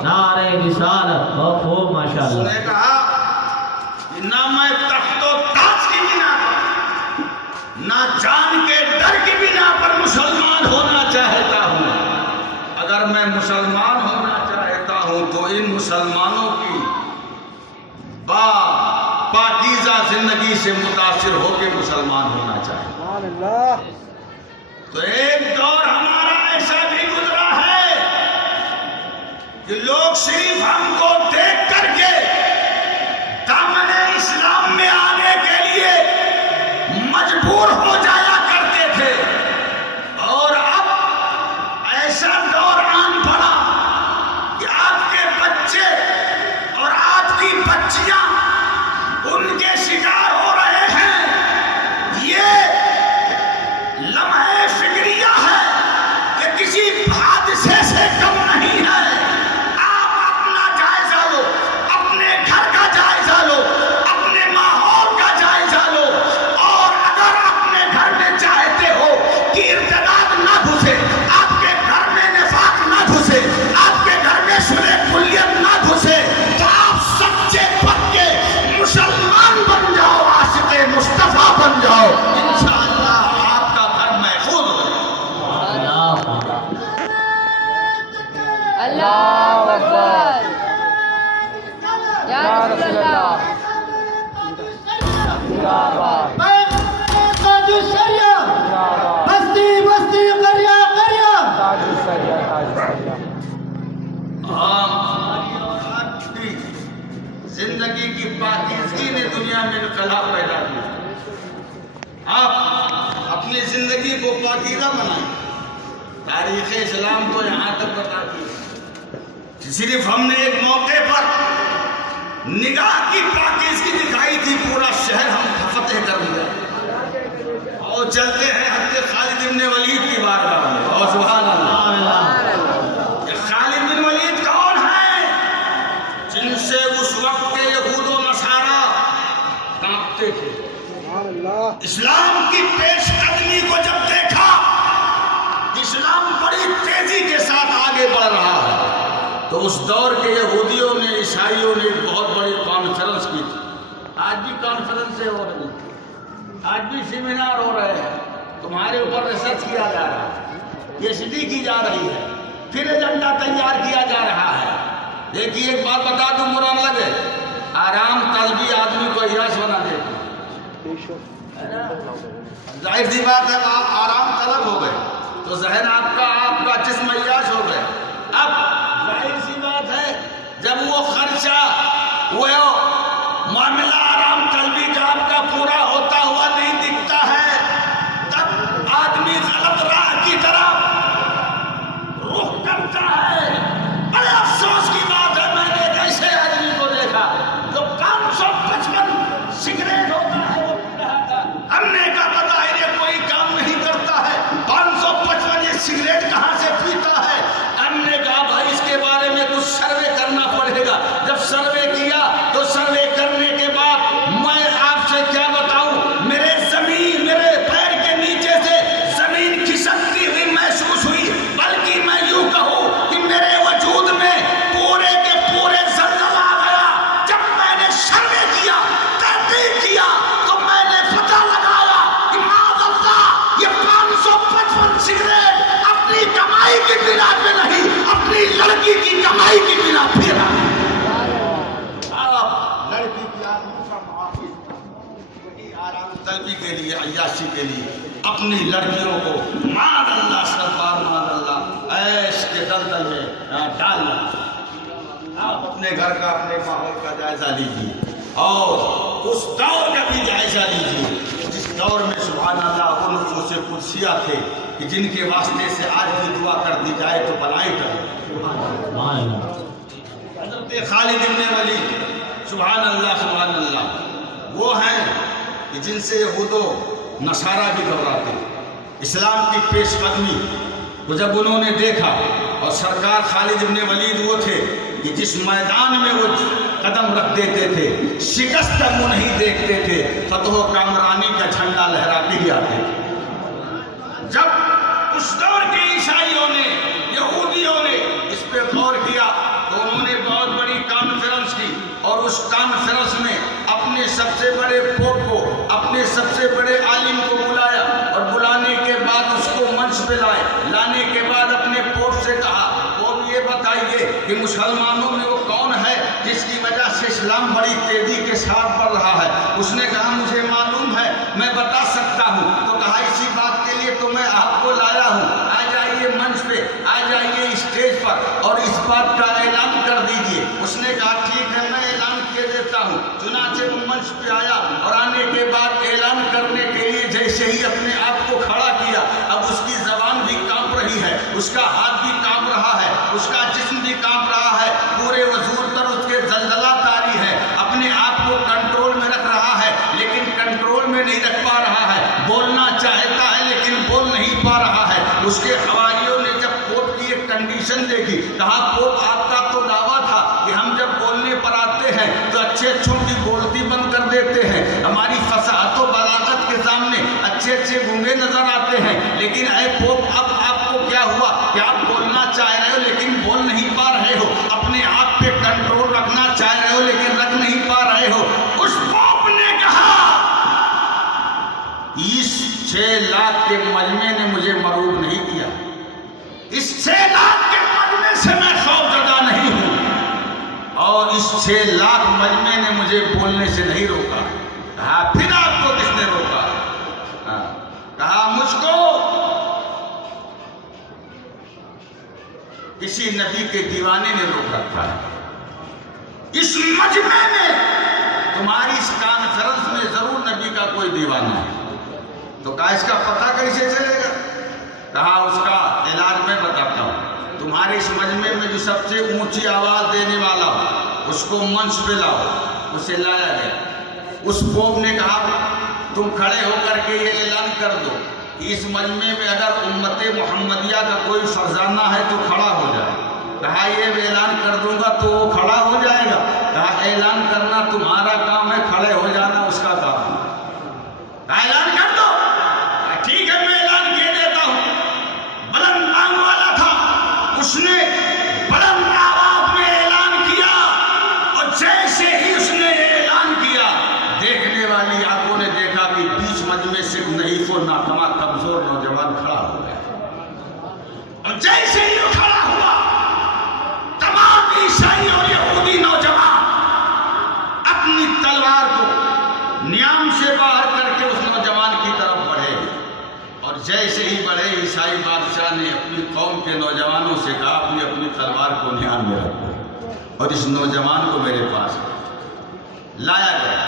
نعرہ رسالت۔ بہت خوب ماشاءاللہ۔ اس نے کہا کہ نہ میں تخت و تاج کی بنا پر، نہ جان کے ڈر کی بنا پر مسلمان ہونا چاہتا ہوں، اگر میں مسلمان ہونا چاہتا ہوں تو ان مسلمانوں کی پاکیزہ زندگی سے متاثر ہو کے مسلمان ہونا چاہتا ہوں۔ تو ایک دور ہمارا ایسا بھی گزرا ہے کہ لوگ صرف ہم کو دیکھ کر کے دامن اسلام میں آنے کے لیے مجبور ہو جایا کرتے تھے، اور اب ایسا دور آن پڑا کہ آپ کے بچے اور آپ کی بچیاں ان کے شکار ہو رہے ہیں۔ یہ لمحہ فکریہ ہے کہ کسی حادثے سے کم نہیں ہے۔ آپ اپنا جائزہ لو، اپنے گھر کا جائزہ لو، اپنے ماحول کا جائزہ لو، اور اگر اپنے گھر میں چاہتے ہو کہ ارتداد نہ گھسے، آپ کے گھر میں نفاق نہ گھسے، آپ کے گھر میں صلح کلیت نہ گھسے، تو آپ سچے پکے مسلمان بن جاؤ، عاشق مصطفیٰ بن جاؤ، انشاءاللہ آپ کا گھر محفوظ ہو جائے گا۔ اللہ اکبر، یا رسول اللہ، تاج الشریعہ، بستی بستی قریہ قریہ، آپ کی زندگی کی پاکیزگی نے دنیا میں انقلاب پیدا کیا۔ آپ اپنی زندگی کو پاکیزہ بنائیں۔ تاریخ اسلام تو یہاں تک بتاتی ہے کہ صرف ہم نے ایک موقع پر نگاہ کی پاکیزگی دکھائی تھی، پورا شہر ہم فتح کر دیا، اور چلتے ہیں حضرت خالد بن ولید کی بارگاہ میں، اور سبحان اللہ۔ کہ خالد بن ولید کون ہیں؟ جن سے اس وقت کے یہود و نصارہ کانپتے تھے۔ اسلام کی پیش قدمی کو جب دیکھا، اسلام بڑی تیزی کے ساتھ آگے بڑھ رہا ہے، تو اس دور کے یہودیوں نے، عیسائیوں نے ایک بہت بڑی کانفرنس کی تھی۔ آج بھی کانفرنسیں ہو رہی ہیں، آج بھی سیمینار ہو رہے ہیں، تمہارے اوپر ریسرچ کیا جا رہا ہے، پی ایچ ڈی کی جا رہی ہے، پھر ایجنڈا تیار کیا جا رہا ہے۔ دیکھیے ایک بات بتا دوں، برا نہ لگے، آرام طلبی آدمی کو عیاش بنا دیتی۔ ظاہر سی بات ہے، آپ آرام طلب ہو گئے تو ذہن آپ کا جسم عیاش ہو گئے۔ اب ظاہر سی بات ہے، جب وہ خرچہ، وہ معاملہ آرام طلبی کا آپ کا پورا ہوتا ہوا نہیں دکھتا ہے، تب آدمی غلط راہ کی طرف رخ کرتا ہے۔ بڑے افسوس کی بات ہے، میں نے ایک ایسے آدمی کو دیکھا جو کام برائی کی بنا پھر آپ لڑکی کی آدمی کا محافظ تھا، وہی آرام طلبی کے لیے، عیاشی کے لیے اپنی لڑکیوں کو معاذ اللہ سرکار معاذ اللہ عیش کے دلدل میں ڈالنا۔ آپ اپنے گھر کا اپنے ماحول کا جائزہ لیجیے اور اس دور کا بھی جائزہ لیجیے جس دور میں سبحان اللہ وہ نفوس قدسیہ تھے کہ جن کے واسطے سے آج بھی دعا کر دی جائے تو بلائیں کرے۔ حضرت خالد بن ولید سبحان اللہ وہ ہیں کہ جن سے یہود و نصارہ بھی گھبراتے، اسلام کی پیش قدمی کو جب انہوں نے دیکھا، اور سرکار خالد بن ولید وہ تھے کہ جس میدان میں وہ قدم رکھ دیتے تھے شکست کا منہ نہیں دیکھتے تھے، فتح و کامرانی کا جھنڈا لہراتے ہی آتے تھے۔ جب اس دور کے عیسائیوں نے یہودیوں نے اس پہ غور کیا تو انہوں نے بہت بڑی کانفرنس کی، اور اس کانفرنس میں اپنے سب سے بڑے پوپ کو، اپنے سب سے بڑے عالم کو بلایا، اور بلانے کے بعد اس کو منچ پہ لائے، لانے کے بعد اپنے پوپ سے کہا پوپ یہ بتائیے کہ مسلمانوں میں وہ کون ہے جس کی وجہ سے اسلام بڑی تیزی کے ساتھ بڑھ رہا ہے؟ اس نے کہا مجھے معلوم ہے، میں بتا سکتا ہوں۔ تو کہا اسی بات کے لیے تو میں آپ کو لایا ہوں، آ جائیے منچ پہ، آ جائیے اسٹیج پر اور اس بات کا اعلان کر دیجیے۔ اس نے کہا ٹھیک ہے میں اعلان کر دیتا ہوں۔ چنانچہ وہ منچ پہ آیا اور آنے کے بعد اعلان کرنے کے لیے جیسے ہی اپنے آپ کو کھڑا کیا، اب اس کی زبان بھی کانپ رہی ہے، اس کا ہاتھ بھی کانپ رہا ہے، اس کا جسم بھی کانپ رہا ہے، پورے وجود پر اس کے زلزلہ طاری ہے، اپنے آپ کو کنٹرول میں رکھ رہا ہے لیکن کنٹرول میں نہیں رکھ پا رہا ہے، بولنا چاہتا ہے لیکن بول نہیں پا رہا ہے۔ اس کے حواریوں نے جب پوپ کی ایک کنڈیشن دیکھی، کہا پوپ آپ کا تو دعویٰ تھا کہ ہم جب بولنے پر آتے ہیں تو اچھے اچھوں کی بولتی بند کر دیتے ہیں، ہماری فصاحت و بلاغت کے سامنے اچھے اچھے گونگے نظر آتے ہیں، لیکن اے پوپ اب آپ کو کیا ہوا کہ آپ بولنا چاہ رہے ہو لیکن بول نہیں پا رہے ہو، اپنے آپ پہ کنٹرول رکھنا چاہ رہے ہو لیکن رکھ نہیں پا رہے ہو۔ اس پوپ نے کہا اس 6 لاکھ کے مجمع نے مجھے مرعوب نہیں کیا، اس 6 لاکھ کے مجمع سے میں خوف زدہ نہیں ہوں، اور اس 6 لاکھ مجمع نے مجھے بولنے سے نہیں روکا۔ کہا پھر آپ کو کس نے روکا؟ کہا مجھ کو کسی نبی کے دیوانے نے روک رکھا ہے، اس مجمع میں تمہاری اس کانفرنس میں ضرور نبی کا کوئی دیوانہ ہے۔ تو کہا اس کا پتہ کیسے چلے گا؟ کہا اس کا علاج میں بتاتا ہوں، تمہارے اس مجمع میں جو سب سے اونچی آواز دینے والا ہو اس کو منچ پہ لاؤ۔ اسے لایا گیا، اس پوپ نے کہا تم کھڑے ہو کر کے یہ اعلان کر دو کہ اس مجمع میں اگر امت محمدیہ کا کوئی فرزانہ ہے تو کھڑا ہو جائے۔ کہا یہ اعلان کر دوں گا تو وہ کھڑا ہو جائے گا؟ کہا اعلان کرنا تمہارا کام ہے، کھڑے ہو جانا اس کا کام ہے۔ کہا اعلان کر دو۔ کہا ٹھیک ہے میں اعلان کر دیتا ہوں۔ بلند آنگ والا تھا، اس نے بلند آواز میں اعلان کیا، اور جیسے ہی اس نے اعلان کیا دیکھنے والی آنکھوں نے دیکھا کہ بیچ مجمع سے ضعیف و ناکامہ کمزور نوجوان کھڑا ہو گیا، اور جیسے ہی وہ کھڑا ہوا تمام عیسائی اور یہودی نوجوان اپنی تلوار کو نیام سے باہر کر کے اس نوجوان کی طرف بڑھے، اور جیسے ہی بڑھے عیسائی بادشاہ نے اپنی قوم کے نوجوانوں سے کہا اپنی تلوار کو نیام میں رکھو، اور اس نوجوان کو میرے پاس لایا گیا۔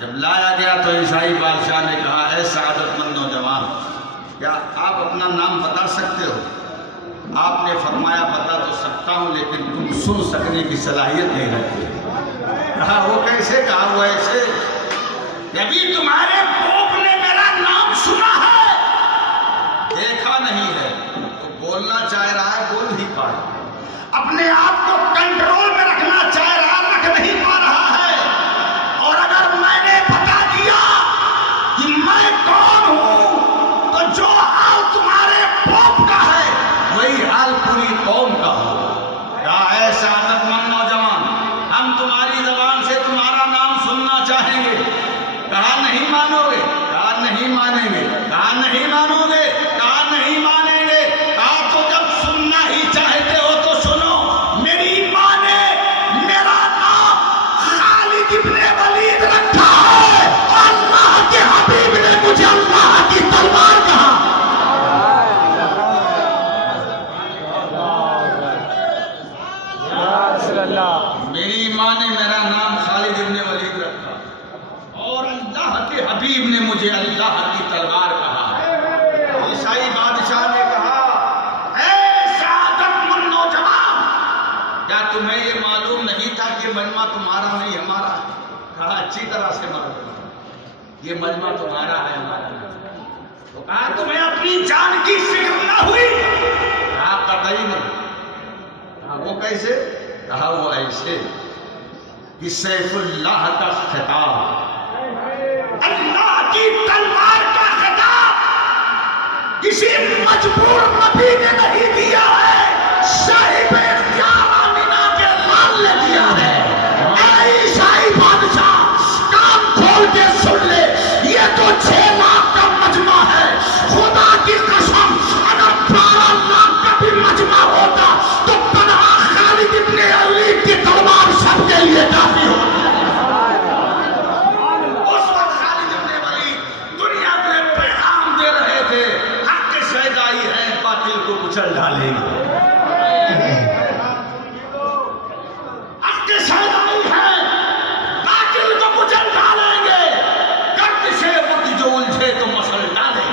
جب لایا گیا تو عیسائی بادشاہ نے کہا اے سعادت مند نوجوان، کیا آپ اپنا نام بتا سکتے ہو؟ آپ نے فرمایا بتا تو سکتا ہوں لیکن تم سن سکنے کی صلاحیت نہیں رکھتے۔ کہا وہ کیسے؟ کہا وہ ایسے کہ ابھی تمہارے پوپ نے میرا نام سنا ہے، دیکھا نہیں ہے، تو بولنا چاہ رہا ہے بول نہیں پا رہا، اپنے آپ کو کنٹرول میں رکھنا چاہ رہا رکھ نہیں پا رہا ہے، اور اگر میں نے بتا دیا کہ میں کون ہوں تو جو حال تمہارے پوپ کا ہے وہی حال پوری قوم کا ہو۔ کہا اے سعادت مند نوجوان، ہم تمہاری زبان سے تمہارا نام سننا چاہیں گے۔ کہا نہیں مانو گے؟ کہا نہیں مانیں گے۔ کہا نہیں مانو گے؟ کہا نہیں مانیں گے۔ کہا تو جب سننا ہی چاہتے ہو تو سنو، میری یہ مجمع تمہارا نہیں ہمارا ہے. کہا اچھی طرح سے مارا یہ مجمع تمہارا ہے ہمارا نہیں. تو کہا تمہیں اپنی جان کی فکر نہ ہوئی؟ کہا قطعی نہیں. کہا وہ کیسے؟ کہا وہ ایسے کہ سیف اللہ کا خطاب، اللہ کی تلوار کا خطاب کسی مجبور نبی نے نہیں دیا ہے، صاحب اختیار آمینہ کے لال نے دیا ہے. اے عیسائی بادشاہ کان کھول کے سن لے، یہ تو 6 لاکھ کا مجمع ہے. خدا کی قسم اگر 12 لاکھ کا بھی مجمع ہوتا تو تنہا خالد ابن ولید کی تلوار سب کے لیے کافی ہوتی. اس وقت خالد ابن ولید دنیا میں پیغام دے رہے تھے، حق کے شہدائی ہیں باطل کو کچل ڈالیں گے. حق کے شہدائی ہیں باطل کو کچل ڈالیں گے. گردش وقت جو الجھے تو مسل ڈالیں گے.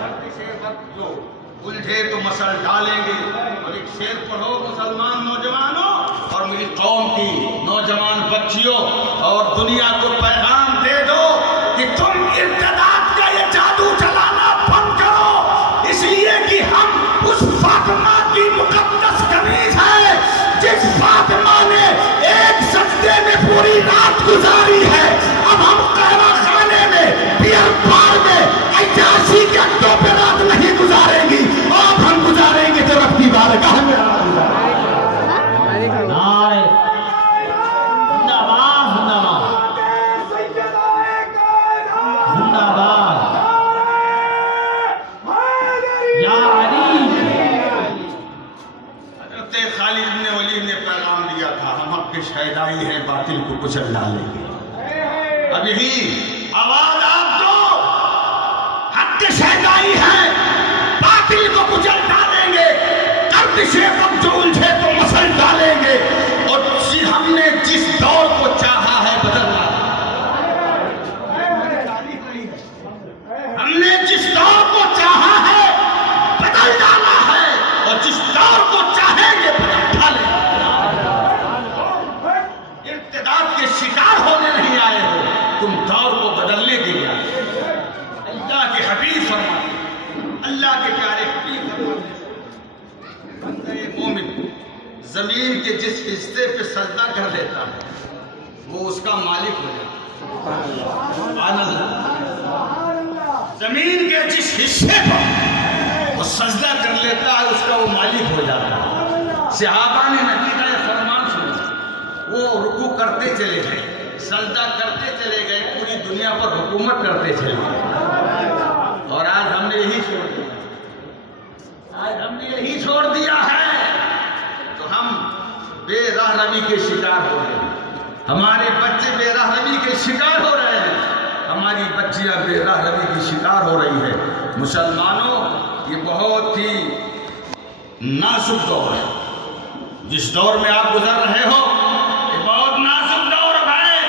گردش وقت جو الجھے تو مسل ڈالیں گے. اور ایک شعر پڑھو مسلمان نوجوانوں اور میری قوم کی نوجوان بچیوں، اور دنیا کو پیغام دے دو کہ تم ارتداد کا یہ جادو چلانا بند کرو، اس لیے کہ ہم اس فاطمہ کی مقدس قمیص ہے جس فاطمہ نے ایک سجدے میں پوری رات گزاری ہے. اب ہم قہوہ خانے میں، بیئر بار میں، عیاشی کے اڈوں پہ رات نہیں گزاریں گی. اب ہم گزاریں گے تو رب کی بارگاہ میں. خالد بن ولید نے پیغام دیا تھا ہم حق کے شہدائی ہیں باطل کو کچل ڈالیں گے. اب یہی آواز آپ دو، حق کے شہدائی ہیں باطل کو کچل ڈالیں گے. گردش وقت جو الجھے تو مسل ڈالیں گے. اور ہم نے جس دور کو چاہا ہے بدلنا، ہم نے جس دور کو چاہا ہے بدل ڈالا ہے، اور جس دور کو چاہیں گے بدل ڈالیں. ارتداد کے شکار ہونے نہیں آئے ہو، تم دور کو بدلنے کے لیے آئے. اللہ کے حبیب فرماتے، اللہ کے پیارے حبیب فرماتے، بندہ مومن زمین کے جس حصے پہ سجدہ کر لیتا ہے وہ اس کا مالک ہو جاتا ہے. سبحان اللہ. زمین کے جس حصے پر وہ سجدہ کر لیتا ہے اس کا وہ مالک ہو جاتا ہے. صحابہ نے نبی کا یہ فرمان سنا، وہ رکوع کرتے چلے گئے، سجدہ کرتے چلے گئے، پوری دنیا پر حکومت کرتے چلے گئے. اور آج ہم نے یہی چھوڑ دیا، آج ہم نے یہی چھوڑ دیا ہے تو ہم بے راہ روی کے شکار ہو رہے ہیں. ہمارے بچے بے راہ روی کے شکار ہو رہے ہیں، ہماری بچیاں بے راہ روی کی شکار ہو رہی ہیں. مسلمانوں، یہ بہت ہی نازک دور ہے جس دور میں آپ گزر رہے ہو. یہ بہت نازک دور ہے.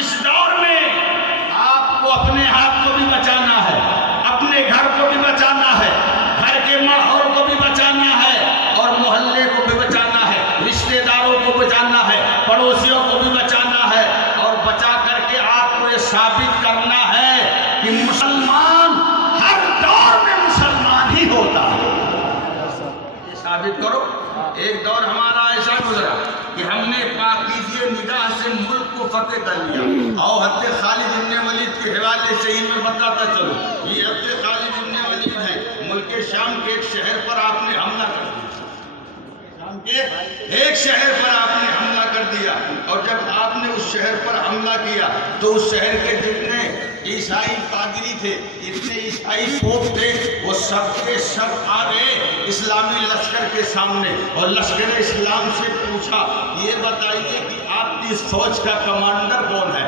اس دور میں آپ کو اپنے آپ کو بھی بچانا ہے، اپنے گھر کو بھی بچانا ہے، گھر کے ماحول کو بھی بچانا ہے، اور محلے کو بھی بچانا ہے، رشتہ داروں کو بچانا ہے، پڑوسیوں کو بھی بچانا ہے. اور بچا کر کے آپ کو یہ ثابت کرنا ہے کہ مسلمان ہر دور میں مسلمان ہی ہوتا ہے. یہ ثابت کرو. ایک دور ہمارا ایسا گزرا کہ ہم نے پاکیزی نگاہ سے ملک کو فتح کر لیا. اور حضرت خالد بن ولید کے حوالے سے ہی میں بتاتا چلو، یہ حضرت خالد بن ولید ہے. ملک شام کے ایک شہر پر آپ نے حملہ کر دیا، شام کے ایک شہر پر آپ نے حملہ کر دیا. اور جب آپ نے اس شہر پر حملہ کیا تو اس شہر کے جتنے عیسائی پادری تھے، جتنے عیسائی فوج تھے، وہ سب کے سب آ گئے اسلامی لشکر کے سامنے. اور لشکر اسلام سے پوچھا، یہ بتائیے کہ آپ کی اس فوج کا کمانڈر کون ہے؟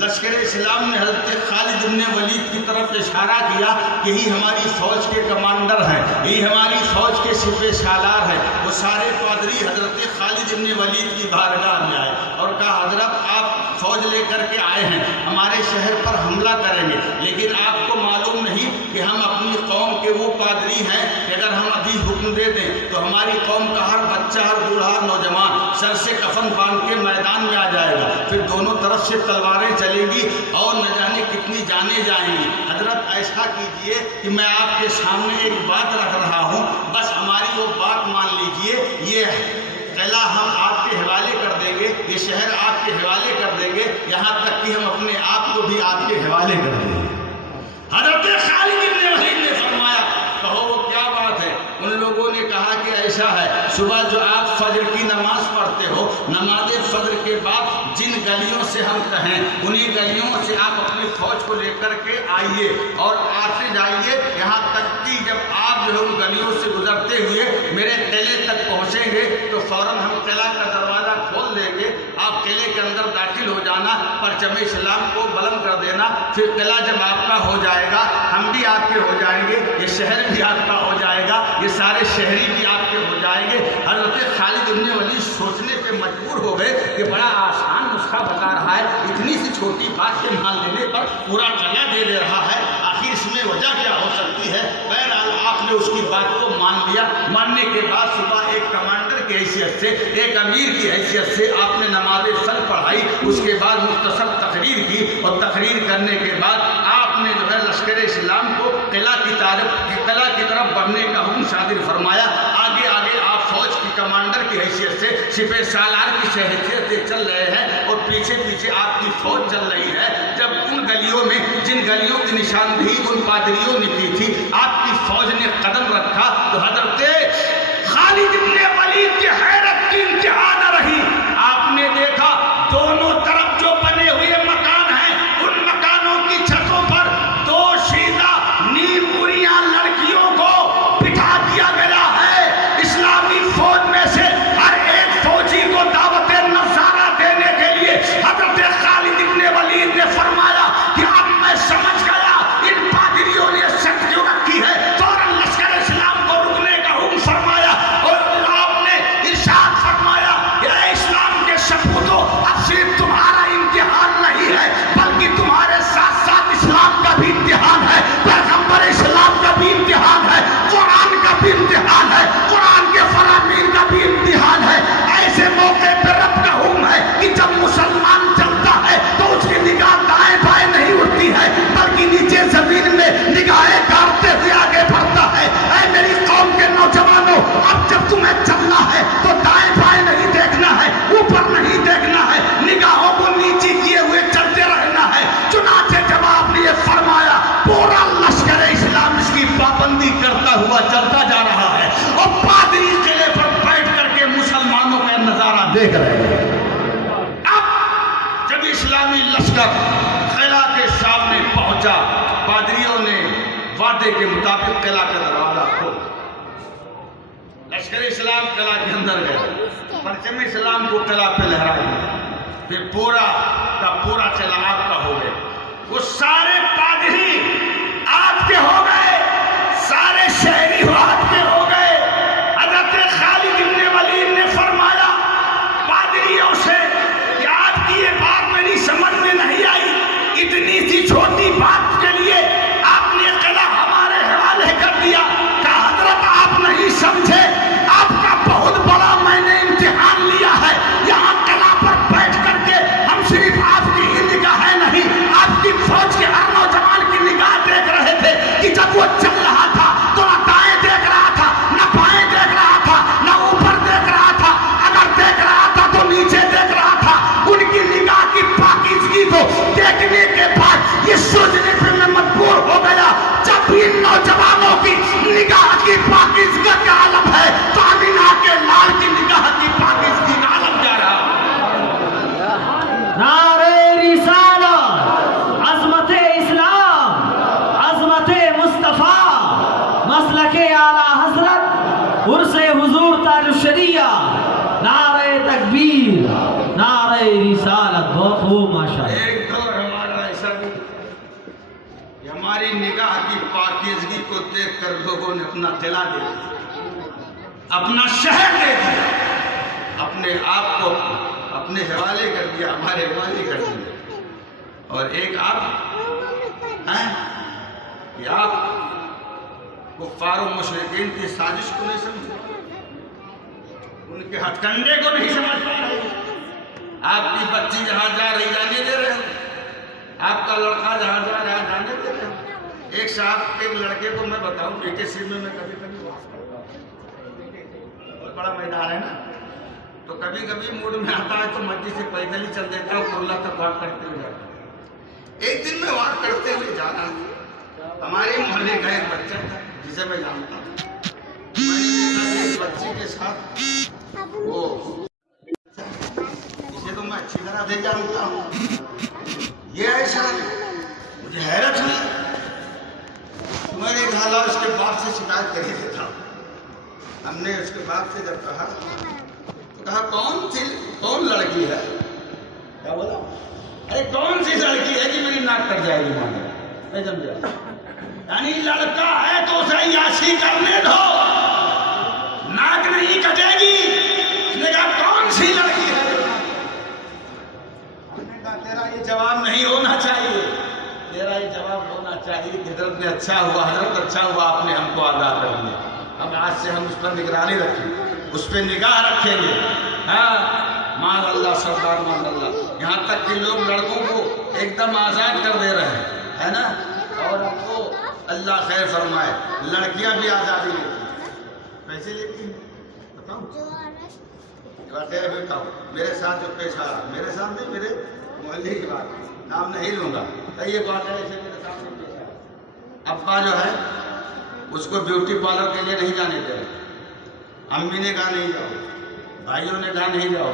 لشکر اسلام نے حضرت خالد بن ولید کی طرف اشارہ کیا کہ یہ ہماری فوج کے کمانڈر ہیں، یہ ہماری فوج کے سپہ سالار ہیں. وہ سارے پادری حضرت خالد بن ولید کی بارگاہ میں آئے اور کہا، حضرت آپ فوج لے کر کے آئے ہیں، ہمارے شہر پر حملہ کریں گے، لیکن آپ کو معلوم نہیں کہ ہم اپنی قوم کے وہ پادری ہیں کہ اگر ہم ابھی حکم دے دیں تو ہماری قوم کا ہر بچہ بچہ ہر بوڑھا نوجوان سر سے کفن باندھ کے میدان میں آ جائے گا، پھر دونوں طرف سے تلواریں چلیں گی اور نہ جانے کتنی جانیں جائیں گی۔ حضرت ایسا کیجئے کہ میں آپ کے سامنے ایک بات رکھ رہا ہوں، بس ہماری وہ بات مان لیجئے، یہ قلعہ ہم آپ کے حوالے کر دیں گے، یہ شہر آپ کے حوالے کر دیں گے، یہاں تک کہ ہم اپنے آپ کو بھی آپ کے حوالے کر دیں گے۔ حضرت خالد بن ولید نے فرمایا کہو وہ کیا بات ہے؟ ان لوگوں نے کہا کہ ایسا ہے، صبح جو آپ فجر کی نماز پڑھتے ہو، نماز فجر کے بعد جن گلیوں سے ہم کہیں انہی گلیوں سے آپ اپنی فوج کو لے کر کے آئیے اور آتے جائیے، یہاں تک کہ جب آپ جو ہے ان گلیوں سے گزرتے ہوئے میرے قلعے تک پہنچیں گے تو فوراً ہم قلعہ کا دروازہ کھول دیں گے، آپ قلعے کے اندر داخل ہو جانا، پرچم اسلام کو بلند کر دینا، پھر قلعہ جب آپ کا ہو جائے گا ہم بھی آپ کے ہو جائیں گے، یہ شہر بھی آپ کا ہو جائے گا، یہ سارے شہری بھی آپ کے ہو جائیں گے۔ حضرت خالد بن ولید سوچنے پہ مجبور ہو گئے کہ بڑا آسان نسخہ بتا رہا ہے، اتنی سی چھوٹی بات کے مان لینے پر پورا قلعہ دے رہا ہے، آخر اس میں وجہ کیا ہو سکتی ہے؟ بہرحال آپ نے اس کی بات کو مان لیا۔ ماننے کے بعد صبح ایک کمانڈر کی حیثیت سے، ایک امیر کی حیثیت سے آپ نے نماز فجر پڑھائی، اس کے بعد مختصر تقریر کی اور تقریر کرنے کے بعد آپ نے جو ہے لشکر اسلام کو قلعہ کی طرف بڑھنے کا حکم صادر فرمایا۔ آگے آگے آپ فوج کی کمانڈر کی حیثیت سے سپہ سالار کی حیثیت سے چل رہے ہیں اور پیچھے پیچھے آپ کی فوج چل رہی ہے۔ جب ان گلیوں میں جن گلیوں کی نشاندہی ان پادریوں نے کی تھی آپ کی فوج نے قدم رکھا تو حضرت خالد بن ولید کی حیرت کی انتہا نہ رہی۔ آپ نے دیکھا دونوں طرف جو بنے ہوئے مکان ہیں ان مکانوں کی چھتوں پر دو شیزہ نیم پوریاں لڑکیوں کو بٹھا دیا گیا ہے۔ اسلامی فوج میں سے ہر ایک فوجی کو دعوت نظارہ دینے کے لیے حضرت خالد بن ولید نے فرمایا کہ اب میں سمجھ گیا ان پادریوں نے شک کیوں رکھی ہے۔ فوراً لشکر اسلام کو رکنے کا حکم فرمایا اور آپ نے ارشاد فرمایا کہ اے اسلام کے سپوتوں، اب صرف تمہارا امتحان نہیں ہے بلکہ تمہارے ساتھ ساتھ اسلام کا بھی امتحان ہے، پیغمبر اسلام کا بھی امتحان ہے، قرآن کا بھی امتحان ہے، قرآن کے فرامین کا بھی امتحان ہے۔ ایسے موقع پہ رب کا حکم ہے کہ جب مسلمان چلتا ہے تو اس کی نگاہ دائیں بائیں نہیں اٹھتی ہے بلکہ نیچے زمین میں نگاہیں گاڑتے ہوئے آگے بڑھتا ہے۔ اے میری قوم کے نوجوانوں، اب جب تمہیں چلنا ہے تو دائیں بائیں نہیں دیکھنا ہے، اوپر نہیں دیکھنا ہے، نگاہوں کو نیچے کیے ہوئے چلتے رہنا ہے۔ چنانچہ جب آپ نے یہ فرمایا پورا لشکر اسلام اس کی پابندی کرتا ہوا چلتا جا رہا ہے اور پادری قلعے پر بیٹھ کر کے مسلمانوں کا نظارہ دیکھ رہے ہیں۔ اب جب اسلامی لشکر قلعہ کے سامنے پہنچا پادریوں نے وعدے کے مطابق قلعہ کا دروازہ کھولا، لشکر اسلام قلعہ کے اندر گیا، پرچم اسلام کو قلعہ پہ لہرایا، پھر پورا کا پورا قلعہ آپ کا ہو گیا۔ وہ سارے پادری آپ کے ہو گئے، سارے شہری آپ کے ہو گئے۔ حضرت خالد بن ولید نے فرمایا پادریوں سے کہ آپ کی یہ بات میری سمجھ میں نہیں آئی، اتنی سی چھوٹی بات کے لیے آپ نے قلعہ ہمارے حوالے کر دیا۔ کہا حضرت آپ نہیں سمجھے، آپ کا بہت بڑا میں نے امتحان لیا ہے۔ یہاں قلعہ پر بیٹھ کر کے ہم صرف آپ کی ہی نگاہیں نہیں، آپ کی فوج کے ہر نوجوان کی نگاہ دیکھ رہے تھے کہ جب وہ چل رہا تھا تو نہ دائیں دیکھ رہا تھا، نہ بائیں دیکھ رہا تھا، نہ اوپر دیکھ رہا تھا، اگر دیکھ رہا تھا تو نیچے دیکھ رہا تھا۔ ان کی نگاہ کی پاکیزگی کو دیکھنے کے بعد یہ سوچنے پہ میں مجبور ہو گیا جب بھی ان نوجوانوں کی نگاہ کی پاکیزگی کا عالم ہے تو آمینہ کے لال کی نگاہ کی پاکیزگی کا عالم کیا رہا؟ نعرہ رسالت، عظمت اسلام، عظمت مصطفیٰ، مسلک اعلیٰ حضرت، عرص حضور تاج الشریعہ، نعرہ تکبیر، نعرہ رسالت۔ بہت خوب ماشاءاللہ۔ ایک دور ہمارا ایسا بھی کہ ہماری نگاہ کی پاکیزگی کو دیکھ کر لوگوں نے اپنا قلعہ دے دیا، اپنا شہر دے دیا، اپنے آپ کو اپنے حوالے کر دیا، ہمارے حوالے کر دیا۔ اور ایک آپ ہیں کہ آپ کفار و مشرکین کی سازش کو نہیں سمجھے، ان کے ہتھ کنڈے کو نہیں سمجھ پا رہے. آپ کی بچی جہاں جا رہی جانے دے رہے ہو, آپ کا لڑکا جہاں جا رہا ہے جانے دے رہے ہو. ایک صاحب ایک لڑکے کو میں بتاؤں, PKC میں کبھی کبھی بات کرتا ہوں, بہت بڑا میدان ہے نا, تو کبھی کبھی موڈ میں آتا ہے تو مسجد سے پیدل ہی چل دیتا ہوں, کرلا تک واک کرتے ہوئے جاتا ہوں. ایک دن میں واک کرتے ہوئے جا رہا ہوں, ہمارے محلے کا ایک بچہ تھا جسے میں جانتا ہوں. ایک بچے کے ساتھ وہ اسے تو میں اچھی طرح سے جانتا ہوں, یہ ایسا مجھے حیرت ہوئی. میں نے کہا لا اس کے باپ سے شکایت کر ہی دیتا ہوں. ہم نے اس کے باپ سے جب کہا تو کہا کون لڑکی ہے, کیا بولا, ارے کون سی لڑکی ہے کہ میری ناک کٹ جائے گی مانے, میں سمجھا, یعنی لڑکا ہے تو اسے عیاشی کرنے دو, ناک نہیں کٹے گی. اس نے کہا کون سی لڑکی ہے, ہم نے کہا تیرا یہ جواب نہیں ہونا چاہیے, تیرا یہ جواب ہونا چاہیے کہ حضرت نے اچھا ہوا آپ نے ہم کو آگاہ کر دیا. اب آج سے ہم اس پر نگرانی رکھیں, اس پہ نگاہ رکھیں گے. ہاں مان اللہ سردار مان اللہ, یہاں تک کہ لوگ لڑکوں کو ایک دم آزاد کر دے رہے ہیں, ہے نا, اور اب تو اللہ خیر فرمائے لڑکیاں بھی آزادی لیتی ہیں. پیسے لیتی ہیں, بتاؤ واقعہ بتاؤ. میرے ساتھ جو پیش آ رہا, میرے ساتھ نہیں, میرے محلے کی بات, نام نہیں لوں گا, یہ بات ہے ایسے میرے سامنے پیش آ رہا. ابا جو ہے اس کو بیوٹی پارلر کے لیے نہیں جانے دے رہے, امی نے کہا نہیں جاؤ, بھائیوں نے کہا نہیں جاؤ.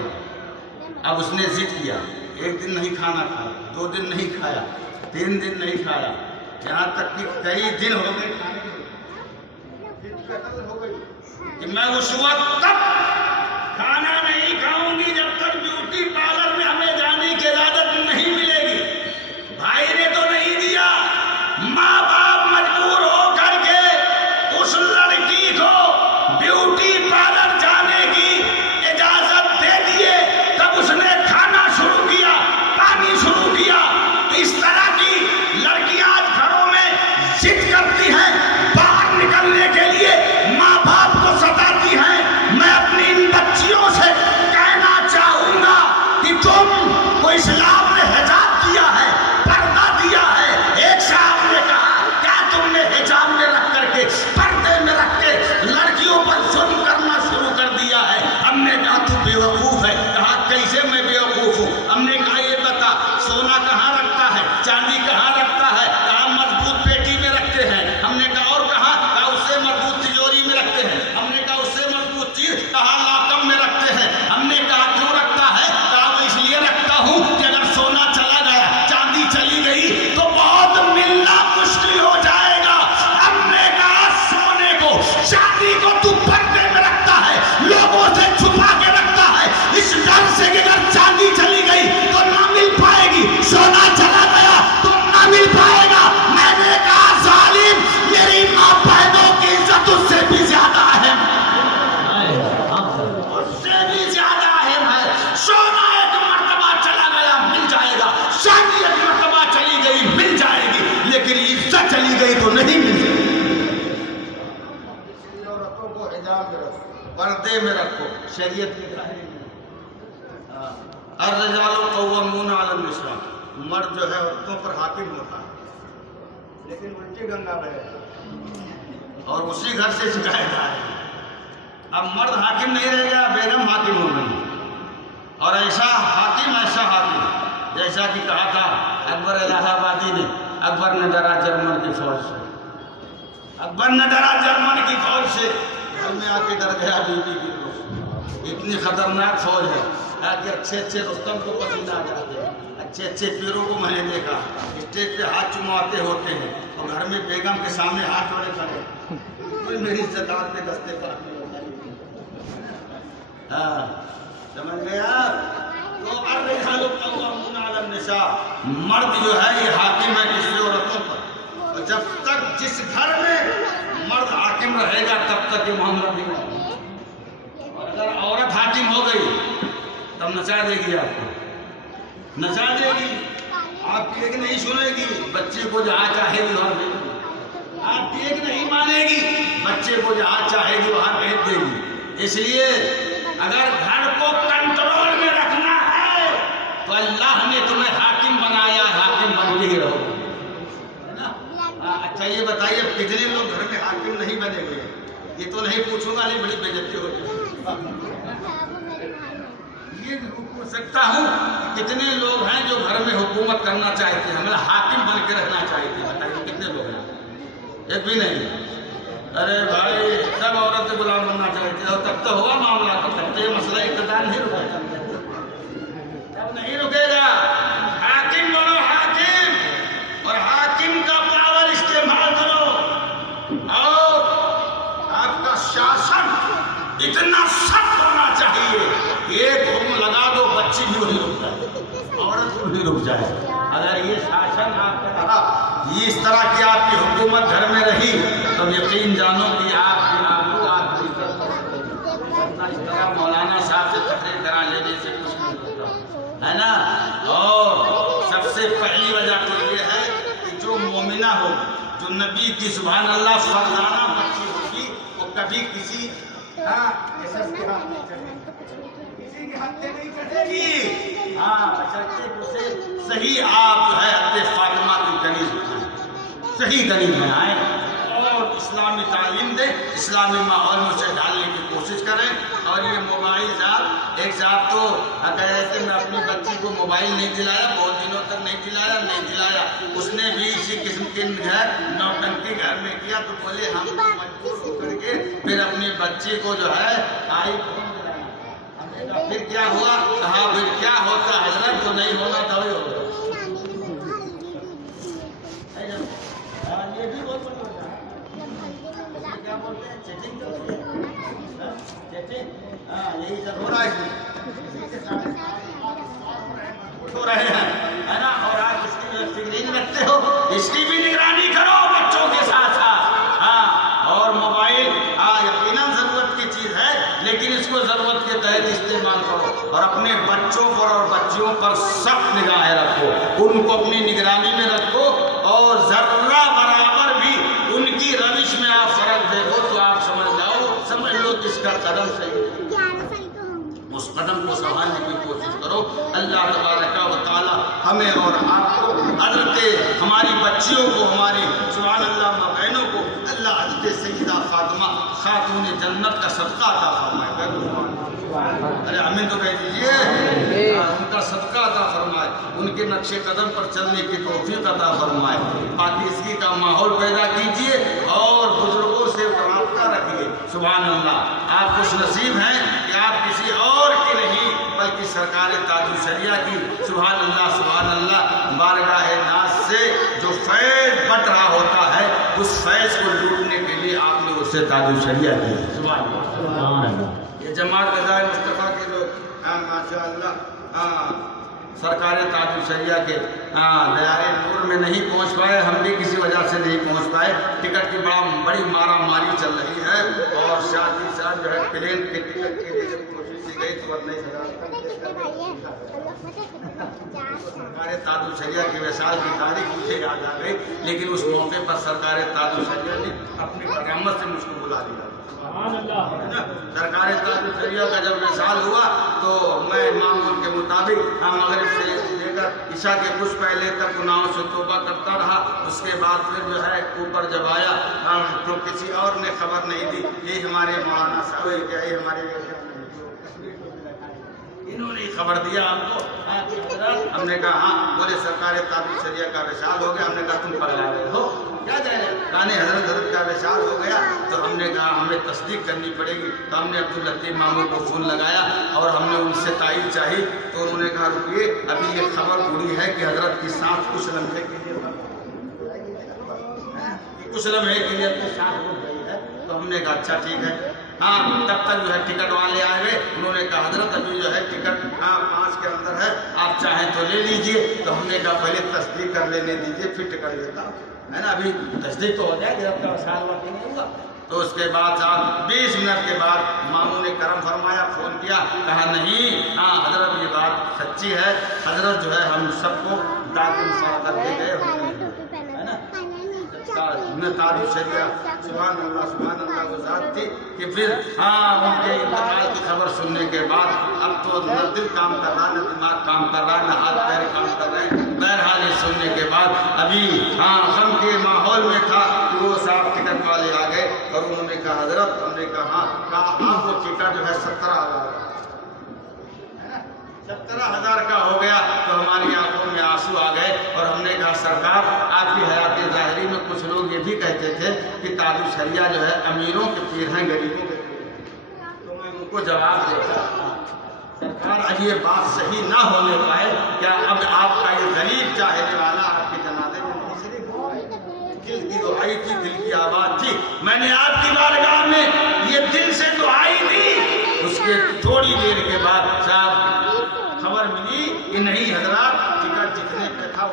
اب اس نے ضد کیا, ایک دن نہیں کھانا کھایا, 2 دن نہیں کھایا, 3 دن نہیں کھایا, یہاں تک کہ کئی دن ہو گئے کہ میں اس وقت تک کھانا نہیں کھاؤں گی جب تک بیوٹی پارلر میں ہمیں جانے کی اجازت نہیں ملے گی. بھائی نے تو نہیں دیا, ماں باپ مجبور ہو کر کے اس لڑکی کو بیوٹی پارلر جانے کی اجازت دے دیے. تب اس نے کھانا شروع کیا, پانی شروع کیا. اس طرح کی لڑکیاں آج گھروں میں ضد کرتی ہیں, باہر نکلنے کے لیے ماں باپ کو ستاتی ہیں. میں اپنی ان بچیوں سے کہنا چاہوں گا کہ تم کو اسلام نے حجاب دیا ہے, پردہ دیا ہے. ایک صاحب نے کہا کیا تم نے حجاب میں رکھ کر کے, پردے میں رکھ کے لڑکیوں پر ظلم کرنا شروع کر دیا ہے؟ ہم نے کہا تو بیوقوف ہے. کہا کیسے میں بیوقوف ہوں؟ ہم نے کہا یہ بتا سونا کہاں رکھتا ہے, چاندی کہاں رکھتا ہے؟ کہا مضبوط پیٹی میں رکھتے ہیں. ہم نے کہا اور کہاں؟ کہا اس سے مضبوط تجوری میں رکھتے ہیں. ہم نے کہا اس سے مضبوط چیز, کہا لاکم میں رکھتے ہیں. ہم نے کہا کیوں رکھتا ہے؟ کہا میں اس لیے رکھتا ہوں کہ اگر سونا چلا گیا, چاندی چلی گئی تو بہت ملنا مشکل ہو جائے گا. ہم نے کہا سونے کو چاندی کو تو پردے میں رکھتا ہے, لوگوں سے چھپا کے رکھتا ہے, اس ڈر سے کہ اگر چاندی چلی گئی تو نہ مل پائے گی, سونا چلا گیا تو نہ مل پائے گا. میں نے کہا ظالم, میری ماں بہنوں کی عزت اس سے بھی زیادہ اہم ہے, اس سے بھی زیادہ اہم ہے. سونا ایک مرتبہ چلا گیا مل جائے گا, چاندی ایک مرتبہ چلی گئی مل جائے گی, لیکن عزت چلی گئی تو نہیں مل جائے گی. عورتوں کو حجاب میں رکھو, پردے میں رکھو, شریعت کی ظاہری میں. الرجال قوامون علی النساء, مرد جو ہے عورتوں پر حاکم ہوتا ہے, لیکن الٹی گنگا بہے اور اسی گھر سے شکایت آئے. اب مرد حاکم نہیں رہ گیا, بیگم حاکم ہو گئی. اور ایسا حاکم جیسا کہ کہا تھا اکبر الہ آبادی نے, اکبر نے ڈرا جرمن کی فوج سے, اکبر نے ڈرا جرمن کی فوج سے, گھر میں آ کے ڈر گیا بیوی کی. اتنی خطرناک فوج ہے کہ اچھے رستم کو پسینہ آ جاتے ہیں, اچھے پیروں کو میں نے دیکھا اسٹیج پہ ہاتھ چمواتے ہوتے ہیں, اور گھر میں بیگم کے سامنے ہاتھ جوڑے کھڑے, کوئی میری عزت دار پہ دستے پر اپنے ہوتا ہے. ہاں سمجھ گیا. تو الرجال قوامون علی النساء, مرد جو ہے یہ حاکم ہے کسی عورتوں پر, اور جب تک جس گھر میں مرد حاکم رہے گا تب تک یہ معاملہ نہیں ہوگا. اور اگر عورت حاکم ہو گئی تب نچا دے گی, آپ کو نچا دے گی, آپ کی ایک نہیں سنے گی, بچے کو جہاں چاہے گی وہاں بھیج دے گی. آپ کی ایک نہیں مانے گی, بچے کو جہاں چاہے گی وہاں بھیج دے گی. اس لیے اگر گھر کو کنٹرول میں رکھنا ہے تو اللہ نے تمہیں حاکم بنایا، حاکم بن کے ہی رہو، ہے نا؟ اچھا یہ بتائیے اب کتنے لوگ گھر میں حاکم نہیں بنے ہوئے؟ یہ تو نہیں پوچھوں گا، نہیں بڑی بے عزتی ہو جائے۔ یہ پوچھ سکتا ہوں کتنے لوگ ہیں جو گھر میں حکومت کرنا چاہتے ہیں، ہمیں حاکم بن کے رہنا چاہتے ہیں؟ بتائیے کتنے لوگ ہیں؟ ایک بھی نہیں۔ ارے بھائی سب عورت سے غلام بننا چاہتے ہیں، تب تو ہوا معاملہ، تب تو یہ مسئلہ اقتدار نہیں رکے گا، تب نہیں رکے گا۔ حاکم بنو، حاکم، اور حاکم کا پاور استعمال کرو، اور آپ کا شاسن اتنا سخت ہونا چاہیے کہ ایک حکم لگا دو بچی بھی وہی رک جائے، عورت بھی رک جائے۔ اگر یہ شاسن آپ کا رہا، یہ اس طرح کی آپ کی حکومت گھر میں رہی، تب یقین جانو کہ آپ کی آبرو، آپ کی عزت ورنہ اس طرح مولانا صاحب سے تقریر کرا لینے سے کچھ نہیں ہوتا، ہے نا؟ اور سب سے پہلی وجہ تو یہ ہے کہ جو مومنہ ہو، جو نبی کی سبحان اللہ فرزانہ بچی ہوگی، وہ کبھی کسی کسی کے ہتھے نہیں چڑھے گی۔ صحیح آپ جو ہے حضرت فاطمہ کی کنیز بنائیں، صحیح کنیز بنائیں، اور اسلامی تعلیم دیں، اسلامی ماحول میں اسے ڈالنے کی کوشش کریں۔ اور یہ موبائل صاحب، ایک صاحب تو کہہ رہے تھے میں اپنی بچی کو موبائل نہیں دلایا، بہت دنوں تک نہیں دلایا، اس نے بھی اسی قسم کی نوٹنکی گھر میں کیا، تو بولے ہم مجبور ہو کر کے پھر اپنی بچی کو جو ہے آئی فون دلایا۔ ہم نے کہا پھر کیا ہوا؟ کہا پھر کیا ہوتا حضرت، تو نہیں ہونا تھا وہی ہوگا۔ یہ بھی بہت بڑی ہوتا ہے، کیا بولتے ہیں چیٹنگ کرتے ہیں، چیٹنگ، ہاں یہی سب ہو رہا ہے، ہو رہے ہیں، ہے نا؟ اور آپ اس کی فکر نہیں رکھتے ہو، اس کی بھی نگرانی کرو بچوں کے ساتھ ساتھ، ہاں۔ اور موبائل یقیناً ضرورت کی چیز ہے، لیکن اس کو ضرورت کے تحت استعمال کرو، اور اپنے بچوں پر اور بچیوں پر سخت نگاہیں رکھو، ان کو اپنی نگرانی میں رکھو، اور ذرہ برابر بھی ان کی روش میں آپ فرق دیکھو تو آپ سمجھ لو کہ اس کا قدم صحیح ہے، اس قدم کو سنبھالنے کی کوشش کرو۔ اللہ تبارک و تعالی ہمیں اور آپ کو، حضرت ہماری بچیوں کو، ہماری سبحان اللہ ماں بہنوں کو اللہ حضرت سیدہ فاطمہ خاتون جنت کا صدقہ عطا فرمائے۔ ارے امین تو کہہ دیجیے، ان کا صدقہ عطا فرمائے، ان کے نقش قدم پر چلنے کی توفیق عطا فرمائے، پاکیزگی کا ماحول پیدا کیجیے، اور بزرگوں سے رابطہ رکھیے۔ سبحان اللہ، آپ خوش نصیب ہیں کہ آپ کسی اور کی نہیں بلکہ سرکار تاج الشریعہ کی سبحان اللہ بارگاہ ناز سے جو فیض بٹ رہا ہوتا ہے، اس فیض کو لوٹنے کے لیے آپ نے اس سے تاج الشریعہ کی۔ سبحان اللہ۔ یہ جماعت غزائے مصطفیٰ کے لوگ ماشاء اللہ سرکار تاج الشریعہ کے دیارے نور میں نہیں پہنچ پائے، ہم بھی کسی وجہ سے نہیں پہنچ پائے، ٹکٹ کی بڑی مارا ماری چل رہی ہے، اور ساتھ ہی ساتھ جو ہے پلین کے ٹکٹ کے لیے جب کوشش کی گئی تو سرکار تاج الشریعہ کی وصال کی تاریخ مجھے یاد آ گئی، لیکن اس موقع پر سرکار تاج الشریعہ نے اپنی کرامت سے مجھ کو بلا دیا۔ سرکار تاج الشریعہ کا جب وصال ہوا تو میں معمول کے مطابق مغرب سے لے کر عشاء کے کچھ پہلے تک گناہوں سے توبہ کرتا رہا، اس کے بعد پھر جو ہے اوپر جب آیا تو کسی اور نے خبر نہیں دی، یہ ہمارے مولانا صاحب، یہ ہمارے انہوں نے خبر دیا ہم کو، ہم نے کہا ہاں، بولے سرکار تاج الشریعہ کا وصال ہو گیا، ہم نے کہا تم پگلا رہے ہو کیا جائے کہانی حضرت کا وصال ہو گیا، تو ہم نے کہا ہمیں تصدیق کرنی پڑے گی، تو ہم نے عبداللطیف ماموں کو فون لگایا اور ہم نے ان سے تائید چاہی، تو انہوں نے کہا رکیے ابھی یہ خبر پوری ہے کہ حضرت کی سانس کچھ لمحے کے لیے سانس رک گئی ہے، تو ہم نے کہا اچھا ٹھیک ہے، ہاں تب تک جو ہے ٹکٹ والے آئے ہوئے، انہوں نے کہا حضرت ابھی جو ہے ٹکٹ 5 کے اندر ہے، آپ چاہیں تو لے لیجئے، تو ہم نے کہا پہلے تصدیق کر لینے دیجئے پھر ٹکٹ لیتا ہے نا، ابھی تصدیق تو ہو جائے کہ آپ کا وصال ہوا کہ نہیں ہوا۔ تو اس کے بعد 20 منٹ کے بعد ماموں نے کرم فرمایا، فون کیا، کہا نہیں حضرت یہ بات سچی ہے، حضرت جو ہے ہم سب کو داخل کر کے گئے ہوئے ہیں، ہے نا، تاج الشریعہ سبحان اللہ وہ ذات تھی کہ پھر ان کے انتقال کی خبر سننے کے بعد اب تو نہ دل کام کر رہا، نہ دماغ کام کر رہا، نہ ہاتھ پیر کام کر رہے ہیں۔ بہرحال یہ سننے کے بعد ابھی غم کے ماحول میں تھا کہ وہ صاحب ٹکٹ والے آ گئے اور انہوں نے کہا حضرت، انہوں نے کہا آپ وہ ٹکٹ جو ہے 17,000 17,000 کا ہو گیا تو ہماری آنکھوں میں آنسو آ گئے اور ہم نے کہا سرکار آپ کی حیات ظاہری میں کچھ لوگ یہ بھی کہتے تھے کہ تاج الشریعہ جو ہے امیروں کے پیر ہیں، غریبوں کے پیر ہیں۔ تو میں ان کو جواب دیتا سرکار اب یہ بات صحیح نہ ہونے پائے، کیا اب آپ کا یہ غریب چاہنے والا آپ کے جنازے میں نہیں شریک ہو؟ دل کی دعائی تھی، دل کی آواز تھی، میں نے آپ کی بارگاہ میں یہ دل سے دعائی دی۔ اس کے تھوڑی دیر کے بعد صاحب خبر ملی کہ نہیں حضرات ٹکٹ جتنے پہ تھا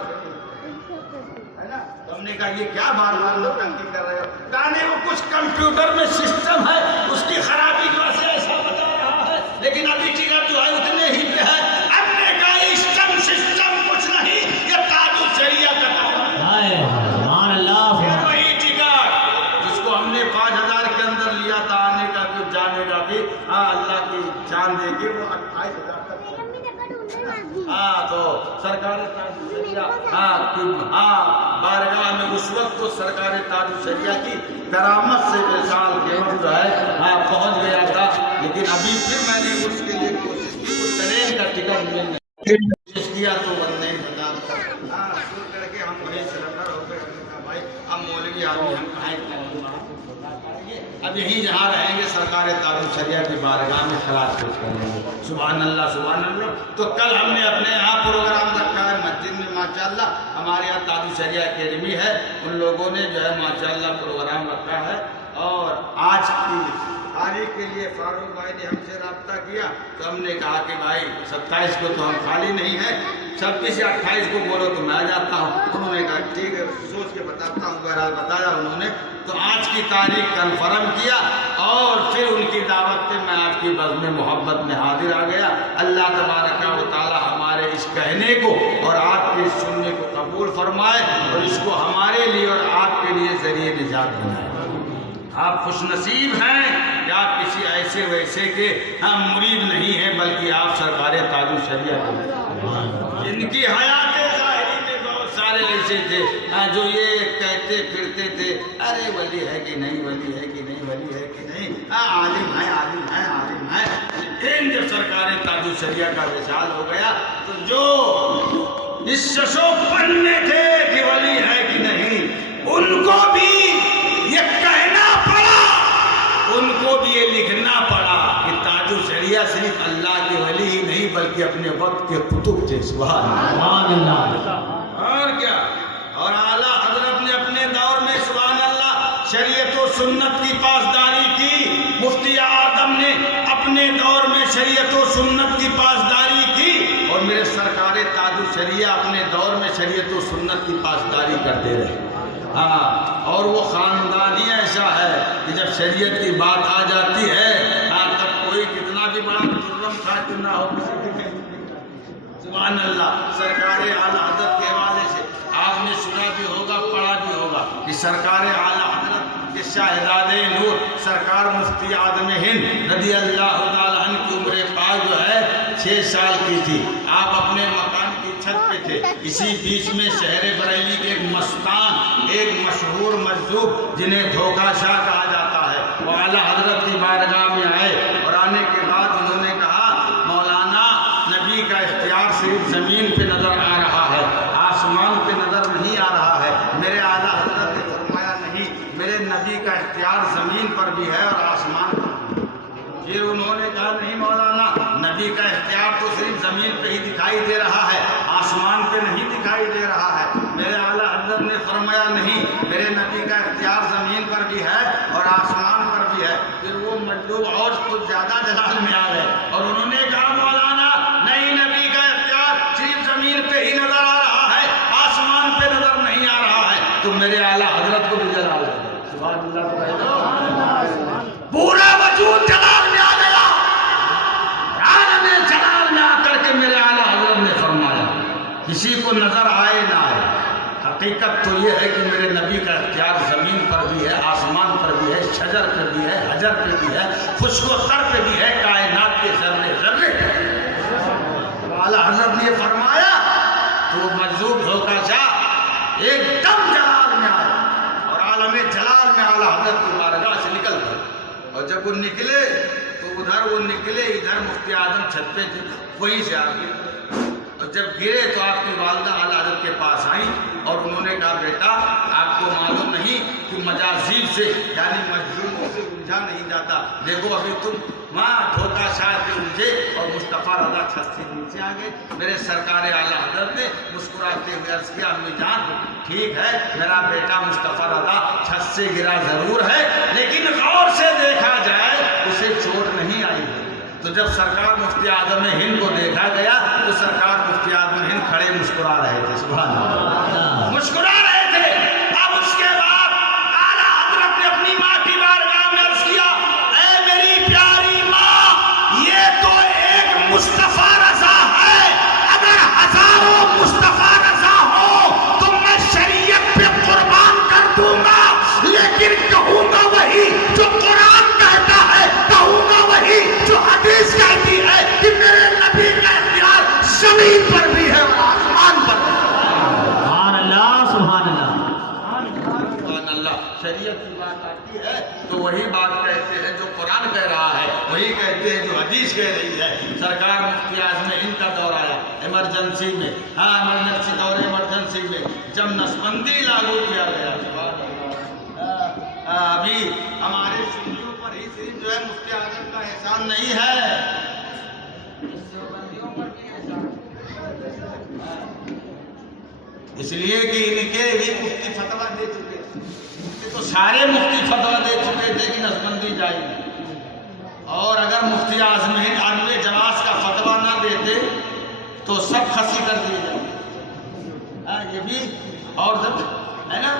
ہے نا، تو ہم نے کہا یہ کیا بار بار نوٹنکی کر رہے ہو؟ کہنے وہ کچھ کمپیوٹر میں سسٹم ہے، اس کی خرابی کی وجہ سے ایسا بتا رہا ہے، لیکن ابھی ٹکٹ جو ہے اتنے ہی پہ ہے۔ اب نے کہا سسٹم کچھ نہیں، یہ تاج الشریعہ کا سبحان اللہ، پھر وہی ٹکٹ جس کو ہم نے 5,000 کے اندر لیا تھا آنے کا کہ جانے کا بھی اللہ کی جان دے گی، وہ 28,000 تو سرکار تاج الشریعہ بارگاہ میں اس وقت تو سرکار تاج الشریعہ کی کرامت سے مثال کے جو ہے پہنچ گیا تھا، لیکن ابھی پھر میں نے اس کے لیے کوشش کی، وہ ٹرین کا ٹکٹ ملنے کوشش کیا تو وہ نہیں ملا۔ شروع کر کے ہم وہیں سرنڈر ہو گئے، ہم نے کہا بھائی ہم مولوی آدمی ہم کہیں اب یہیں جہاں رہیں گے سرکار تاج الشریعہ کی بارگاہ میں خراج پیش کریں گے۔ سبحان اللہ سبحان اللہ۔ تو کل ہم نے اپنے یہاں پروگرام رکھا ہے مسجد میں، ماشاءاللہ ہمارے یہاں تاج الشریعہ اکیڈمی ہے، ان لوگوں نے جو ہے ماشاءاللہ پروگرام رکھا ہے، اور آج کی تاریخ کے لیے فاروق بھائی نے ہم سے رابطہ کیا تو ہم نے کہا کہ بھائی 27 کو تو ہم خالی نہیں ہیں، 26 یا 28 کو بولو تو میں آ جاتا ہوں۔ انہوں نے کہا ٹھیک ہے سوچ کے بتاتا ہوں، بہرحال بتایا انہوں نے، تو آج کی تاریخ کنفرم کیا اور پھر ان کی دعوت پہ میں آپ کی بزم محبت میں حاضر آ گیا۔ اللہ تبارک و تعالی ہمارے اس کہنے کو اور آپ کے سننے کو قبول فرمائے اور اس کو ہمارے لیے اور آپ کے لیے ذریعہ نجات بنائے۔ آپ خوش نصیب ہیں کہ آپ کسی ایسے ویسے کے ہم مرید نہیں ہیں، بلکہ آپ سرکار تاج الشریعہ کے جن کی حیات ظاہری میں بہت سارے ایسے تھے جو یہ کہتے پھرتے تھے ارے ولی ہے کہ نہیں، ولی ہے کہ نہیں، ولی ہے کہ نہیں، عالم ہے عالم ہے عالم ہے، لیکن جب سرکار تاج الشریعہ کا وصال ہو گیا تو جو اس ششوپن میں تھے کہ ولی ہے کہ نہیں، ان کو بھی یہ کہنا پڑا، ان کو بھی یہ لکھنا پڑا کہ تاج الشریعہ صرف اللہ کے ولی ہی نہیں بلکہ اپنے وقت کے قطب تھے۔ سبحان اللہ۔ اور کیا، اور اعلیٰ حضرت نے اپنے دور میں سبحان اللہ شریعت و سنت کی پاسداری کی، مفتی اعظم نے اپنے دور میں شریعت و سنت کی پاسداری کی، اور میرے سرکار تاج الشریعہ اپنے دور میں شریعت و سنت کی پاسداری کرتے رہے۔ اور وہ خاندان ہی ایسا ہے کہ جب شریعت کی بات آ جاتی ہے تب کوئی کتنا بھی بڑا جرم تھا کیوں نہ ہو کسی کی سبحان اللہ۔ سرکار اعلیٰ حضرت کے حوالے سے آپ نے سنا بھی ہوگا، پڑھا بھی ہوگا کہ سرکار اعلیٰ حضرت کے شاہزادے نور سرکار مفتی اعظم ہند رضی اللہ تعالیٰ عنہ کی عمر پاک جو ہے 6 سال کی تھی۔ آپ اپنے مکان کی چھت پہ تھے، اسی بیچ میں شہر بریلی کے ایک مستان، ایک مشہور مجذوب جنہیں دھوکہ شاہ کہا جاتا ہے، وہ اعلیٰ حضرت کی بارگاہ میں آئے اور آنے کے بعد انہوں نے کہا مولانا نبی کا اختیار صرف زمین پہ نظر آ رہا ہے، آسمان پہ نظر نہیں آ رہا ہے۔ میرے اعلیٰ حضرت نے فرمایا نہیں، میرے نبی کا اختیار زمین پر بھی ہے اور آسمان پر بھی۔ پھر انہوں نے کہا نہیں مولانا نبی کا اختیار تو صرف زمین پہ ہی دکھائی دے رہا ہے، آسمان پہ نہیں دکھائی دے رہا ہے۔ میرے اعلیٰ حضرت نے فرمایا نہیں، میرے نبی کا اختیار زمین پر بھی ہے اور آسمان پر بھی ہے۔ پھر وہ مجذوب اور کچھ زیادہ جلال میں آ گئے اور انہوں نے کہا مولانا نہیں، نبی کا اختیار صرف زمین پہ ہی نظر آ رہا ہے، آسمان پہ نظر نہیں آ رہا ہے۔ تو میرے اعلیٰ حضرت کو بھی جلال ہے، سبحان اللہ، پورا وجود جلال میں آ گیا۔ عالم جلال میں آ کر کے میرے اعلیٰ حضرت نے فرمایا کسی کو نظر آئے نہ آئے، حقیقت تو یہ ہے کہ میرے نبی کا اختیار زمین پر بھی ہے، آسمان پر بھی ہے، شجر پہ بھی ہے، حجر پہ بھی ہے، خشک و تر پہ بھی ہے، کائنات کے ذرے ذرے۔ اعلیٰ حضرت نے فرمایا تو مجذوب دھوکہ شاہ ایک دم جلال میں آیا اور عالم جلال میں اعلیٰ حضرت کی بارگاہ سے نکل گئے، اور جب وہ نکلے تو ادھر وہ نکلے، ادھر مفتی اعظم چھت پہ تھے، وہیں سے آ گئے، اور جب گرے تو آپ کی والدہ اعلیٰ حضرت کے پاس آئیں اور انہوں نے کہا بیٹا آپ کو معلوم نہیں کہ مجازیب سے یعنی مجذوبوں سے الجھا نہیں جاتا، دیکھو ابھی تم وہاں دھوکہ شاہ کے الجھے اور مصطفیٰ رضا چھت سے نیچے آ گئے۔ میرے سرکار اعلیٰ حضرت نے مسکراتے ہوئے عرض کیا امی جان ٹھیک ہے میرا بیٹا مصطفیٰ رضا چھت سے گرا ضرور ہے لیکن غور سے دیکھا جائے اسے چوٹ نہیں آئی ہے۔ تو جب سرکار مفتی اعظم ہند کو دیکھا گیا تو سرکار مفتی اعظم ہند کھڑے مسکرا رہے تھے، سبحان اللہ، مسکرا رہے تھے۔ اب اس کے بعد اعلیٰ حضرت نے اپنی ماں کی بارگاہ میں عرض کیا اے میری پیاری ماں یہ تو ایک مصطفیٰ رضا ہے، اگر ہزاروں مصطفیٰ رضا ہو تو میں شریعت پہ قربان کر دوں گا، لیکن کہوں گا وہی جو قرآن کہتا ہے، کہوں گا وہی جو حدیث کہتی ہے کہ میرے نبی کا اختیار زمین پر بھی ہے اور آسمان پر بھی ہے۔ سبحان اللہ سبحان اللہ سبحان اللہ۔ شریعت کی بات آتی ہے تو وہی بات کہتے ہیں جو قرآن کہہ رہا ہے، وہی کہتے ہیں جو حدیث کہہ رہی ہے۔ سرکار مفتی اعظم ہند کا دور آیا ایمرجنسی میں، ایمرجنسی دور ایمرجنسی میں جب نسبندی لاگو کیا گیا، ابھی ہمارے سنیوں پر ہی صرف جو ہے مفتی اعظم کا احسان نہیں ہے، اس لیے کہ ان کے ہی مفتی فتویٰ دے چکے تھے، تو سارے مفتی فتویٰ دے چکے تھے کہ نسبندی جائے، اور اگر مفتی اعظم ہند عدم جواز کا فتویٰ نہ دیتے تو سب خسی کر دیے جاتے، یہ بھی اور سب ہے نا۔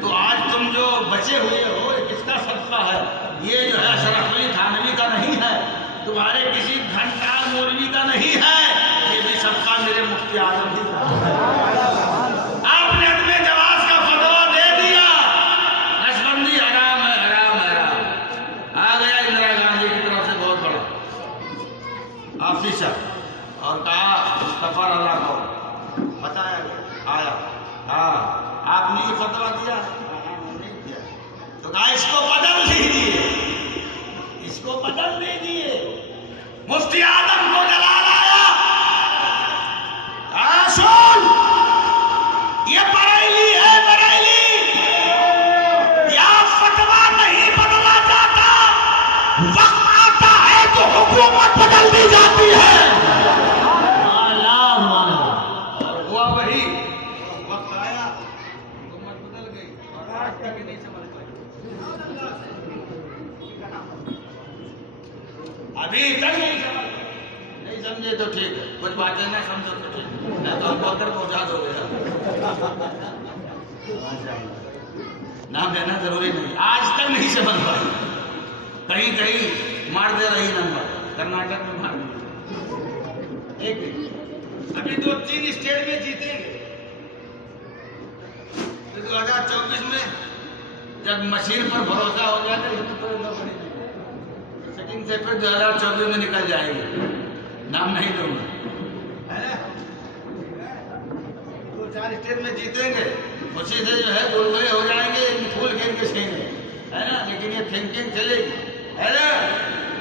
تو آج تم جو بچے ہوئے ہو یہ کس کا صدقہ ہے؟ یہ جو ہے اشرف علی تھانوی کا نہیں ہے، تمہارے کسی گھنٹال مولوی کا نہیں ہے، یہ بھی صدقہ میرے مفتی اعظم ہی کا۔ آپ نے عدم جواز کا فتویٰ دے دیا، نسبندی حرام ہے، حرام ہے، حرام۔ آ گیا اندرا گاندھی کی طرف سے بہت بڑا آفیسر اور کہا مصطفیٰ رضا کو بتایا گیا، آیا ہاں آپ نے یہ فتویٰ دیا نہیں دیا، تو کہا اس کو بدل دیجیے، اس کو بدل دیجیے۔ مفتی اعظم کو جلال آیا، سن یہ بریلی ہے، بریلی یا فتویٰ نہیں بدلا جاتا، وقت آتا ہے تو حکومت بدل دی جاتی ہے۔ اور ہوا وہی، وقت آیا حکومت بدل گئی اور آج تک نہیں سمجھ پائی، ابھی تک نہیں سمجھے تو ٹھیک ہے، کچھ باتیں نہ سمجھو تو ٹھیک ہے، نہ تو ہم بہتر پہنچا دو گے، نام دینا ضروری نہیں، آج تک نہیں سمجھ پائی، کہیں کہیں مار دے رہی نمبر، کرناٹک میں مار دے، ایک ابھی 2-3 اسٹیٹ میں جیتیں گے، 2024 میں جب مشین پر بھروسہ ہو جائے تو سیکنڈ سے پھر 2024 میں نکل جائے گی، نام نہیں دوں گا، 2-4 اسٹیٹ میں جیتیں گے، اسی سے جو ہے گلگلے ہو جائیں گے، پھول کھیل کے چھینگے، ہے نا، لیکن یہ تھنکنگ چلے گی، ہے نا۔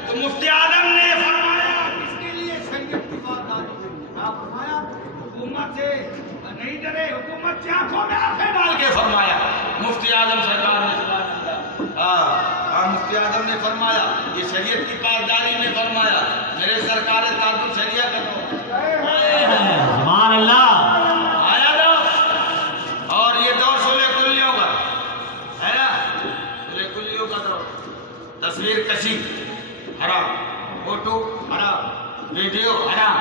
تو مفتی اعظم نے فرمایا کس کے لیے شریعت کی بات آتی ہے، آپ فرمایا حکومت سے نہیں ڈرے، حکومت سے آنکھوں میں آنکھیں ڈال کے فرمایا، مفتی اعظم سرکار نے مفتی اعظم نے فرمایا یہ شریعت کی پاسداری نے فرمایا، میرے سرکار تعدد شریعت سبحان اللہ آیا نا، اور یہ دور سولہ کلیوں کا ہے نا، سولہ کلیوں کا دور، تصویر کشی حرام، فوٹو حرام، ویڈیو حرام،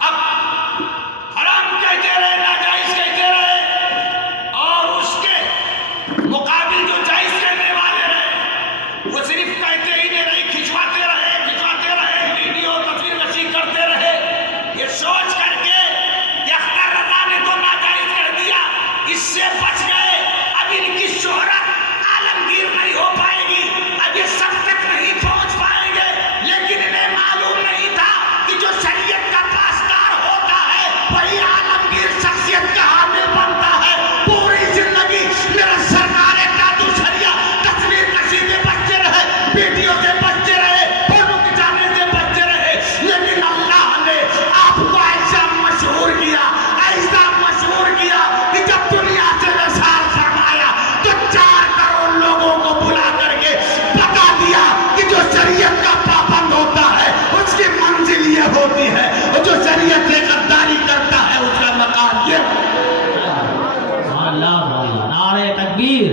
اب حرام کہتے رہے، ناجائز کہتے رہے، اور اس کے مقابل جو جائز کرنے والے رہے وہ صرف کہتے ہی نہیں رہے، کھچواتے رہے، ویڈیو تصویر کشی کرتے رہے، یہ سوچ کر کے سے بچ گئے. اب ان کی شہرت عالمگیر نہیں ہو پائے گی, اب یہ سب تک نہیں پہنچ پائیں گے. لیکن انہیں معلوم نہیں تھا کہ جو شریعت کا پاسدار ہوتا ہے وہی عالمگیر شخصیت کا حامل بنتا ہے. پوری زندگی میرا سرکار دادو شریعہ تصویر کشی سے بچتے رہے, ویڈیو سے بچتے رہے, فوٹو کھچانے سے بچتے رہے, لیکن اللہ نے آپ کو ایسا مشہور کیا, ایسا مشہور کیا کہ جب دنیا سے وصال فرمایا تو 4 کروڑ لوگوں کو بلا کر کے بتا دیا کہ جو شریعت کا پابند ہوتا ہے اس کی منزل یہ ہوتی ہے, اور جو شریعت سے غداری کرتا ہے اس کا مقام یہ. نعرہ تکبیر,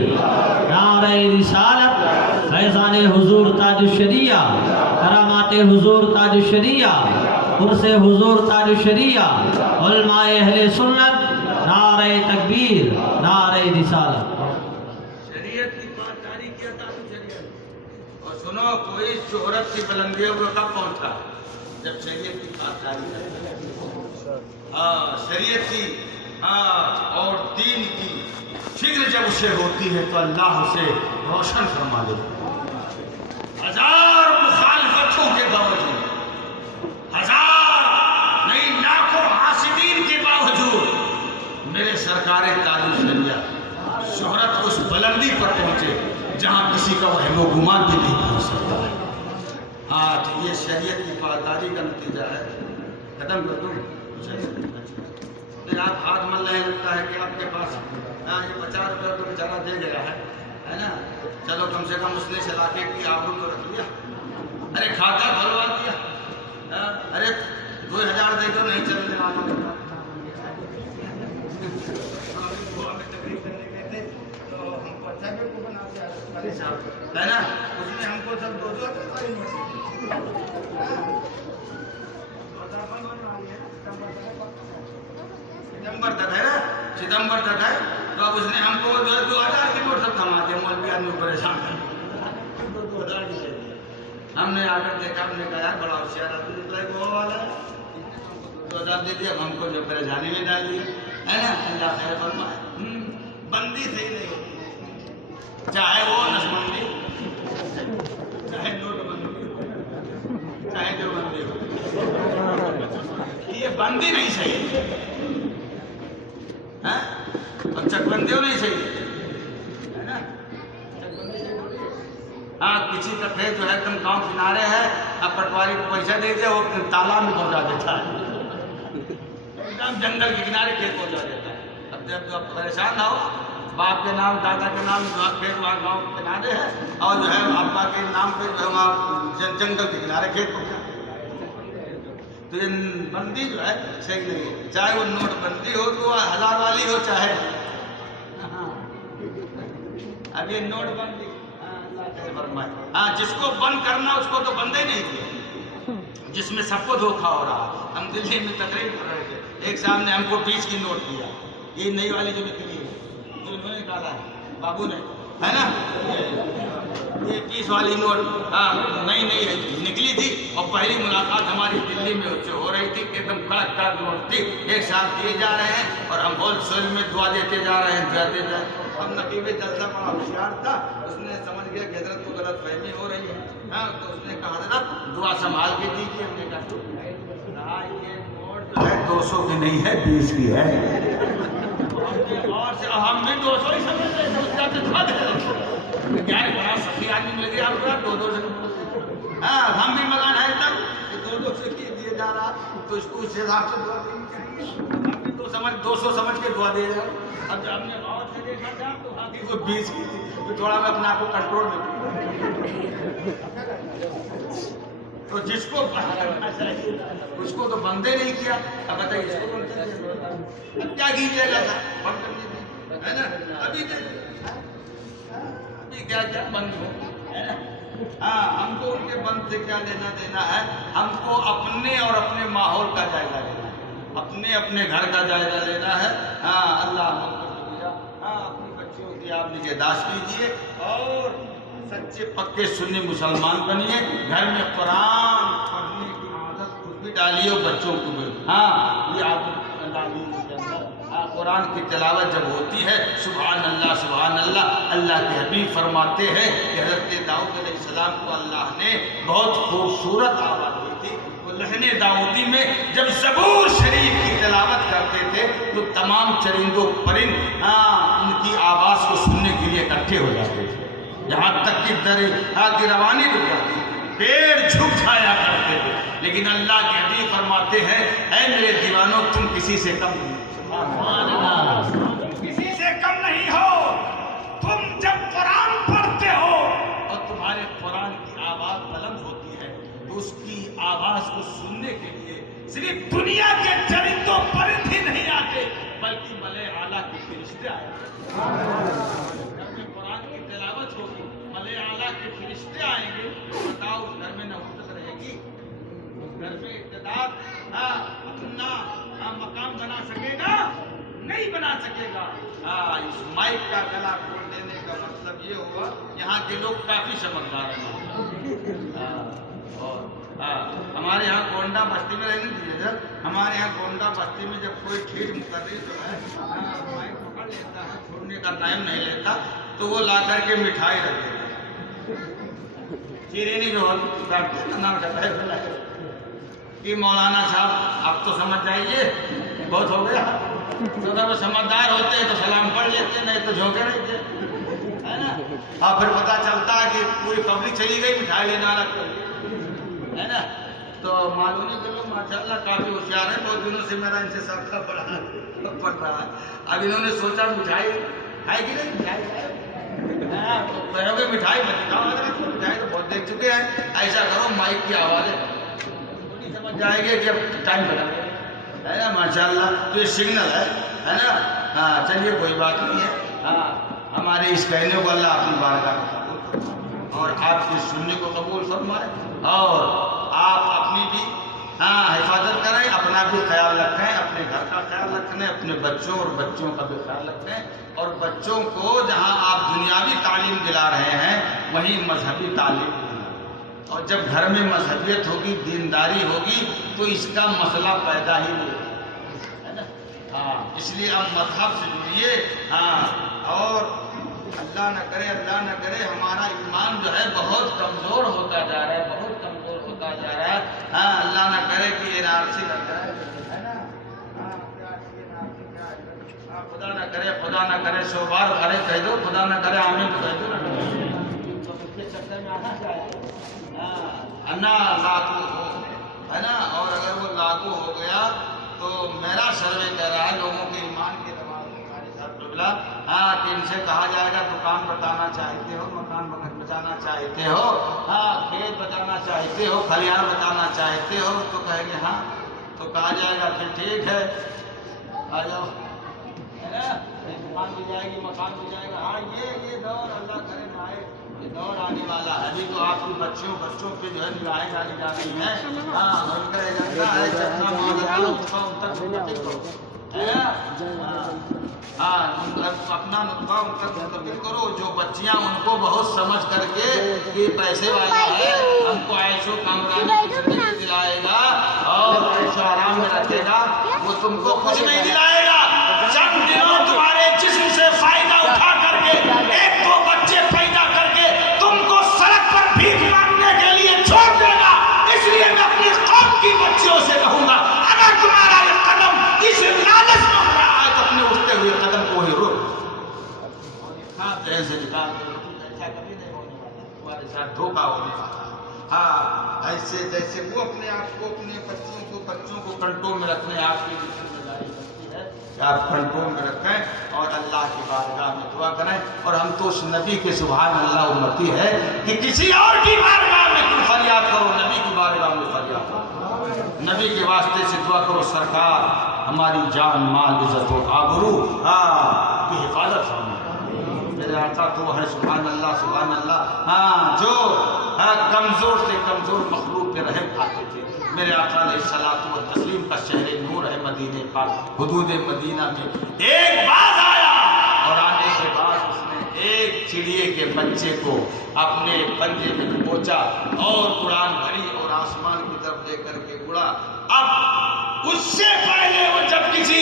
نعرہ رسالت, فیضان حضور تاج الشریعہ, کرامات حضور تاج الشریعہ, قرص حضور تاج الشریعہ, علماء اہل سنت, نعرہ تکبیر, نعرہ رسالت. شریعت کی پاسداری کیا تھا شریعت. اور سنو, کوئی شہرت کی بلندیوں کو کب پہنچا جب شریعت کی پاسداری. شریعت کی اور دین کی فکر جب اسے ہوتی ہے تو اللہ اسے روشن فرما دیتا. 1000 مخالفتوں کے باوجود, 1000 نہیں لاکھوں حاسدین کے باوجود میرے سرکار تاج الشریعہ شہرت اس بلندی پر پہنچے جہاں کسی کا وہم و گمان بھی نہیں پہنچ سکتا ہے. تو یہ شریعت کی پاسداری کا نتیجہ ہے. ختم کر دوں. آپ ہاتھ مل رہے, لگتا ہے کہ آپ کے پاس یہ 50 روپے تو بیچارہ دے گیا ہے نا, چلو کم سے کم اس نے اس علاقے کی آبرو تو رکھ لیا. ارے کھاتا بھروا دیا, ارے 2000 دے دو, نہیں چلنے والا ہے نا, اس نے ہم کو سب 200 ستمبر تک ہے, تو اب اس نے ہم کو 2000 کی نوٹ سب تھما دیا. مولوی آدمی پریشان ہے, 2000 کی. ہم نے آ کر دیکھا, ہم نے کہا یار بڑا ہوشیار آدمی نکلا ہے, وہ والا ہے, 2000 دے دیا. اب ہم کو جو پریشانی میں ڈال دیا ہے نا. اللہ خیر فرمائے. بندی صحیح نہیں ہوتی, چاہے وہ نسبندی, چاہے نوٹ بندی, چاہے جو بندی ہو, یہ بندی نہیں صحیح, اور چک بندیوں نہیں صحیح ہے نا. کسی کا کھیت جو ہے ایک دم گاؤں کنارے ہے, اب پٹواری کو پیسہ دے دیا, وہ تالاب میں پہنچا دیتا ہے, ایک دم جنگل کے کنارے کھیت پہنچا دیتا ہے. اب جب آپ پریشان نہ ہو, باپ کے نام دادا کے نام کھیت وہاں گاؤں کے کنارے ہے, اور جو ہے ابا کے نام پہ جو ہے وہاں جنگل کے کنارے کھیت پہنچا. تو یہ بندی جو ہے صحیح نہیں ہے, چاہے وہ نوٹ بندی ہو تو 1000 والی ہو, چاہے اب یہ نوٹ بندی. جس کو بند کرنا اس کو تو بند ہی نہیں کیا, جس میں سب کو دھوکھا ہو رہا. ہم دلی میں تقریر کر رہے تھے, ایک صاحب نے ہم کو 20 کی نوٹ دیا, یہ نئی والی جو نکلی ہے جو انہوں نے نکالا ہے بابو نے, ہے نا, یہ 20 والی نوٹ نئی نکلی تھی, اور پہلی ملاقات ہماری دلی میں ہو رہی تھی, ایک دم کڑک کڑک نوٹ تھی, ایک ساتھ دیے جا رہے ہیں, اور ہم ہول سیل میں دعا دیتے جا رہے ہیں, دیتے جا. اب نقیب جلسہ بڑا ہوشیار تھا, اس نے سمجھ گیا کہ حضرت کو غلط فہمی ہو رہی ہے, تو اس نے کہا حضرت دعا سنبھال کے دیجیے. ہم نے کہا یہ نوٹ جو ہے 200 کی نہیں ہے, 20 کی ہے. اور ہم بھی 200 ہی سمجھ رہے, کیا بڑا سخی آدمی مل گیا, آپ 200 سے. ہم بھی مگان ہے تب 200 سے دیے جا رہا, تو اس کو اس حساب سے دعا دینی چاہیے. ہم بھی 200 سمجھ کے دعا دے رہے. اب جب ہم نے غور سے دیکھا تھا تو حقیقت کو 20 کی تھی, تو تھوڑا میں اپنے آپ کو کنٹرول میں, تو جس کو کرنا چاہیے اس کو تو بندے نہیں کیا. اب بتائیے اس کو اب کیا کیجیے گا, بند کرنے دیں, ہے نا. ابھی کیا کیا بند ہو, ہے نا. ہم کو ان کے بند سے کیا لینا دینا ہے, ہم کو اپنے اور اپنے ماحول کا جائزہ لینا ہے, اپنے گھر کا جائزہ لینا ہے. اللہ اپنی بچیوں کی آپ نگہداشت کیجیے, اور سچے پکے سنی مسلمان بنیے. گھر میں قرآن پڑھنے کی عادت خود بھی ڈالیے اور بچوں کو بھی. یہ عادت ڈالیے. قرآن کی تلاوت جب ہوتی ہے سبحان اللہ، اللہ کے حبیب فرماتے ہیں کہ حضرت داؤد علیہ السلام کو اللہ نے بہت خوبصورت آواز دی تھی. وہ لہن داؤدی میں جب زبور شریف کی تلاوت کرتے تھے تو تمام چرندوں پرند ان کی آواز کو سننے کے لیے اکٹھے ہو جاتے تھے، یہاں تک کہ دریا کی روانی رک جاتی، پیڑ جھک جایا کرتے تھے. لیکن اللہ کے حبیب فرماتے ہیں اے میرے دیوانوں تم کسی سے کم نہیں، کسی سے کم نہیں ہو. تم جب قرآن پڑھتے ہو اور تمہارے قرآن کی آواز بلند ہوتی ہے تو اس کی آواز کو سننے کے لیے صرف دنیا کے چرندوں پرند ہی نہیں آتے بلکہ ملائے اعلیٰ کے فرشتے آئے. گھر میں قرآن کی تلاوت ہوگی، ملائے اعلیٰ کے فرشتے آئیں گے. بتاؤ اس گھر میں نبوت رہے گی؟ اس گھر میں اقتدار اپنا مقام بنا سکے گا؟ نہیں بنا سکے گا. اس مائک کا گلا کھول دینے کا مطلب یہ ہوا یہاں کے لوگ کافی سمجھدار ہیں. ہمارے یہاں گونڈا بستی میں رہنے دیجیے سر، ہمارے یہاں گونڈا بستی میں جب کوئی ٹھیک مقرر جو ہے مائک پکڑ لیتا ہے، چھوڑنے کا ٹائم نہیں لیتا تو وہ لا کر کے مٹھائی رکھ دیتے چیرینی جو ہوتی کہ مولانا صاحب اب تو سمجھ جائیے بہت ہو گیا. تو اگر سمجھدار ہوتے ہیں تو سلام پڑھ لیتے، نہیں تو جھونکے رہتے ہے نا. اور پھر پتہ چلتا ہے کہ پوری پبلک چلی گئی مٹھائی لینے والا ہے نا. تو معلومی کے لوگ ماشاء اللہ کافی ہوشیار ہیں. بہت دنوں سے میرا ان سے سبقہ پڑھ رہا ہے. اب انہوں نے سوچا مٹھائی ہے کہ نہیں، مٹھائی کہو گے مٹھائی مٹھائی تو بہت دیکھ چکے ہیں. ایسا کرو مائک کی آوازیں سمجھ جائے گے کہ اب ٹائم بنا ہے نا. ماشاء اللہ تو یہ سگنل ہے نا. ہاں چلیے کوئی بات نہیں ہے. ہمارے اس کہنے کو اللہ اپنی بارگاہ میں قبول فرمائے اور آپ کی سننے کو قبول فرمائے اور آپ اپنی بھی حفاظت کریں، اپنا بھی خیال رکھیں، اپنے گھر کا خیال رکھیں، اپنے بچوں اور بچوں کا بھی خیال رکھیں. اور بچوں کو جہاں آپ دنیاوی تعلیم دلا رہے ہیں وہیں مذہبی تعلیم دلائیں. اور جب گھر میں مذہبیت ہوگی، دینداری ہوگی تو اس کا مسئلہ پیدا ہی نہیں ہے نا. اس لیے اب مذہب سے جڑیے. اور اللہ نہ کرے ہمارا ایمان جو ہے بہت کمزور ہوتا جا رہا ہے، بہت کمزور ہوتا جا رہا ہے. اللہ نہ کرے کہ یہ آرسی لگ جائے ہے نا. خدا نہ کرے 100 بار ارے کہہ دو، خدا نہ کرے آمین تو کہہ دو نا. کے چکر میں آنا چاہیے نہ لاگو ہو ہے نا. اور اگر وہ لاگو ہو گیا تو میرا سروے کہہ رہا ہے لوگوں کے ایمان کے دباؤ کہ ان سے کہا جائے گا دکان بتانا چاہتے ہو، مکان بچانا چاہتے ہو، کھیت بچانا چاہتے ہو، کھلیان بچانا چاہتے ہو، تو کہیں گے ہاں. تو کہا جائے گا پھر ٹھیک ہے آ جاؤ دکان بھی جائے گی، مکان بھی جائے گا. ہاں یہ دور اللہ کرے نہ آئے، یہ دور آنے والا ہے. ابھی تو آپ کی بچوں کے جو ہے نگاہیں ڈالی جا رہی ہیں. اپنا نطفہ ان تک منتقل کرو. جو بچیاں ان کو بہت سمجھ کر کے یہ پیسے والا ہے، ہم کو عیش و کامرانی کی زندگی دلائے گا اور عیش و آرام میں رکھے گا، وہ تم کو کچھ نہیں دلائے گا. جب دنوں تمہارے جسم سے فائدہ اٹھا کر کے ایک دو بچے پیدا کر کے تم کو سڑک پر بھیک مانگنے کے لیے چھوڑ دے گا. اس لیے میں اپنی قوم کی بچیوں سے کہوں گا اگر تمہارا یہ قدم اس لالچ میں ہو رہا ہے تو اپنے اٹھتے ہوئے قدم کو ہی روک سے نکال دو. ایسا کبھی نہیں ہونے والا، تمہارے ساتھ دھوکہ ہونے والا. ایسے جیسے وہ اپنے آپ کو اپنے بچوں کو کنٹرول میں رکھنے آپ کی ذمہ داری بنتی ہے کہ آپ کنٹرول میں رکھیں اور اللہ کی بارگاہ میں دعا کریں. اور ہم تو اس نبی کے سبحان اللہ امتی ہے کہ کسی اور کی بارگاہ میں تم فریاد کرو، نبی کی بارگاہ میں فریاد کرو. نبی کے واسطے سے دعا کرو سرکار ہماری جان مال عزت و آبرو کی حفاظت فرمائے. میرے آقا تو ہے سبحان اللہ. جو کمزور سے کمزور مخلوق پہ رحم کھاتے تھے. میرے آقا علیہ الصلوۃ والتسلیم کا شہر نور ہے مدینہ پاک، حدود مدینہ میں ایک باز آیا اور آنے کے بعد اس نے ایک چڑیے کے بچے کو اپنے پنجے میں پہنچا اور قرآن بھری اور آسمان کی طرف لے کر کے اڑا. اب اس سے پہلے وہ جب کسی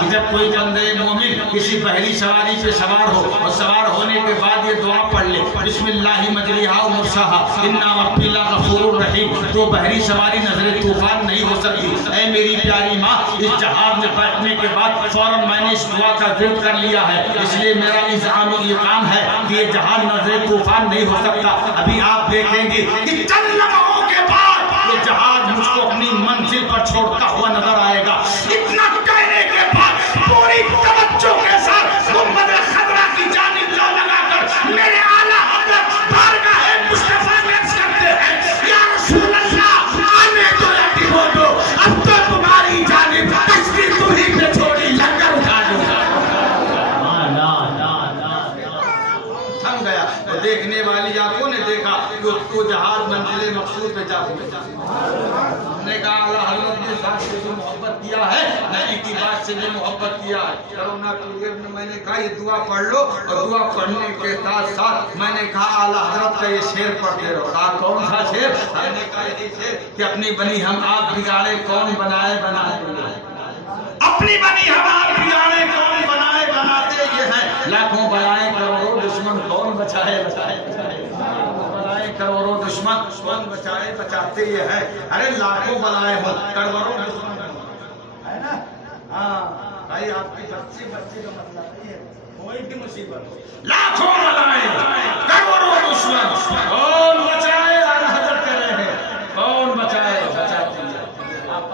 کہ جب کوئی بندے مومن کسی بحری سواری پہ سوار ہو اور سوار ہونے کے بعد یہ دعا پڑھ لے بسم اللہ مجریہا و مرساہا انا ربی لغفور رحیم، تو بحری سواری نظر طوفان نہیں ہو سکتی۔ اے میری پیاری ماں، اس جہاز میں بیٹھنے کے بعد فوراً میں نے اس دعا کا ذکر کر لیا ہے، اس لیے میرا اذعان و ایقان ہے کہ یہ جہاز نظر طوفان نہیں ہو سکتا۔ ابھی آپ دیکھیں گے کہ چند لمحوں کے بعد یہ جہاز مجھ کو اپنی منزل پر چھوڑتا ہوا نظر آئے گا۔ اتنا کہنے کے بعد پوری توجہ کے ساتھ گنبد خضرا کی جانب جو لگا کر میرے اعلیٰ حضرت بارگاہ مصطفیٰ میں عرض کرتے ہیں یا رسول اللہ آنے دو یا ٹھو دو، اب تو تمہاری جانب کشتی تمہیں پہ چھوڑی، لنگر اٹھا دو۔ تھم گیا، دیکھنے والی آنکھوں نے دیکھا کہ اس کو جہاز منزل مقصود پہ جا پہنچا۔ ہم نے کہا اعلیٰ حضرت نے ذات سے جو محبت کیا ہے، نبی کی بات سے بھی محبت کیا ہے۔ کرونا پیریڈ میں میں نے کہا یہ دعا پڑھ لو، اور دعا پڑھنے کے ساتھ ساتھ میں نے کہا اعلیٰ حضرت کا یہ شعر پڑھتے رہو۔ کہا کون سا شعر؟ میں نے کہا یہی شعر کہ اپنی بنی ہم آپ بگاڑے کون بنائے بنائے، اپنی بنی ہم آپ بگاڑے کون بنائے بناتے یہ ہیں، لاکھوں بلائیں کروڑوں دشمن کون بچائے بچائے بلائیں کروڑوں دشمن کون بچائے بچاتے یہ ہیں۔ ارے لاکھوں بلائیں ہو کروڑوں دشمن ہے نا۔ ہاں بھائی آپ کی بچی کا مطلب نہیں ہے، کوئی بھی مصیبت ہو لاکھوں بلائیں کروڑوں دشمن کون بچائے، اعلیٰ حضرت کہہ رہے ہیں کون بچائے بچاتے ہیں، آپ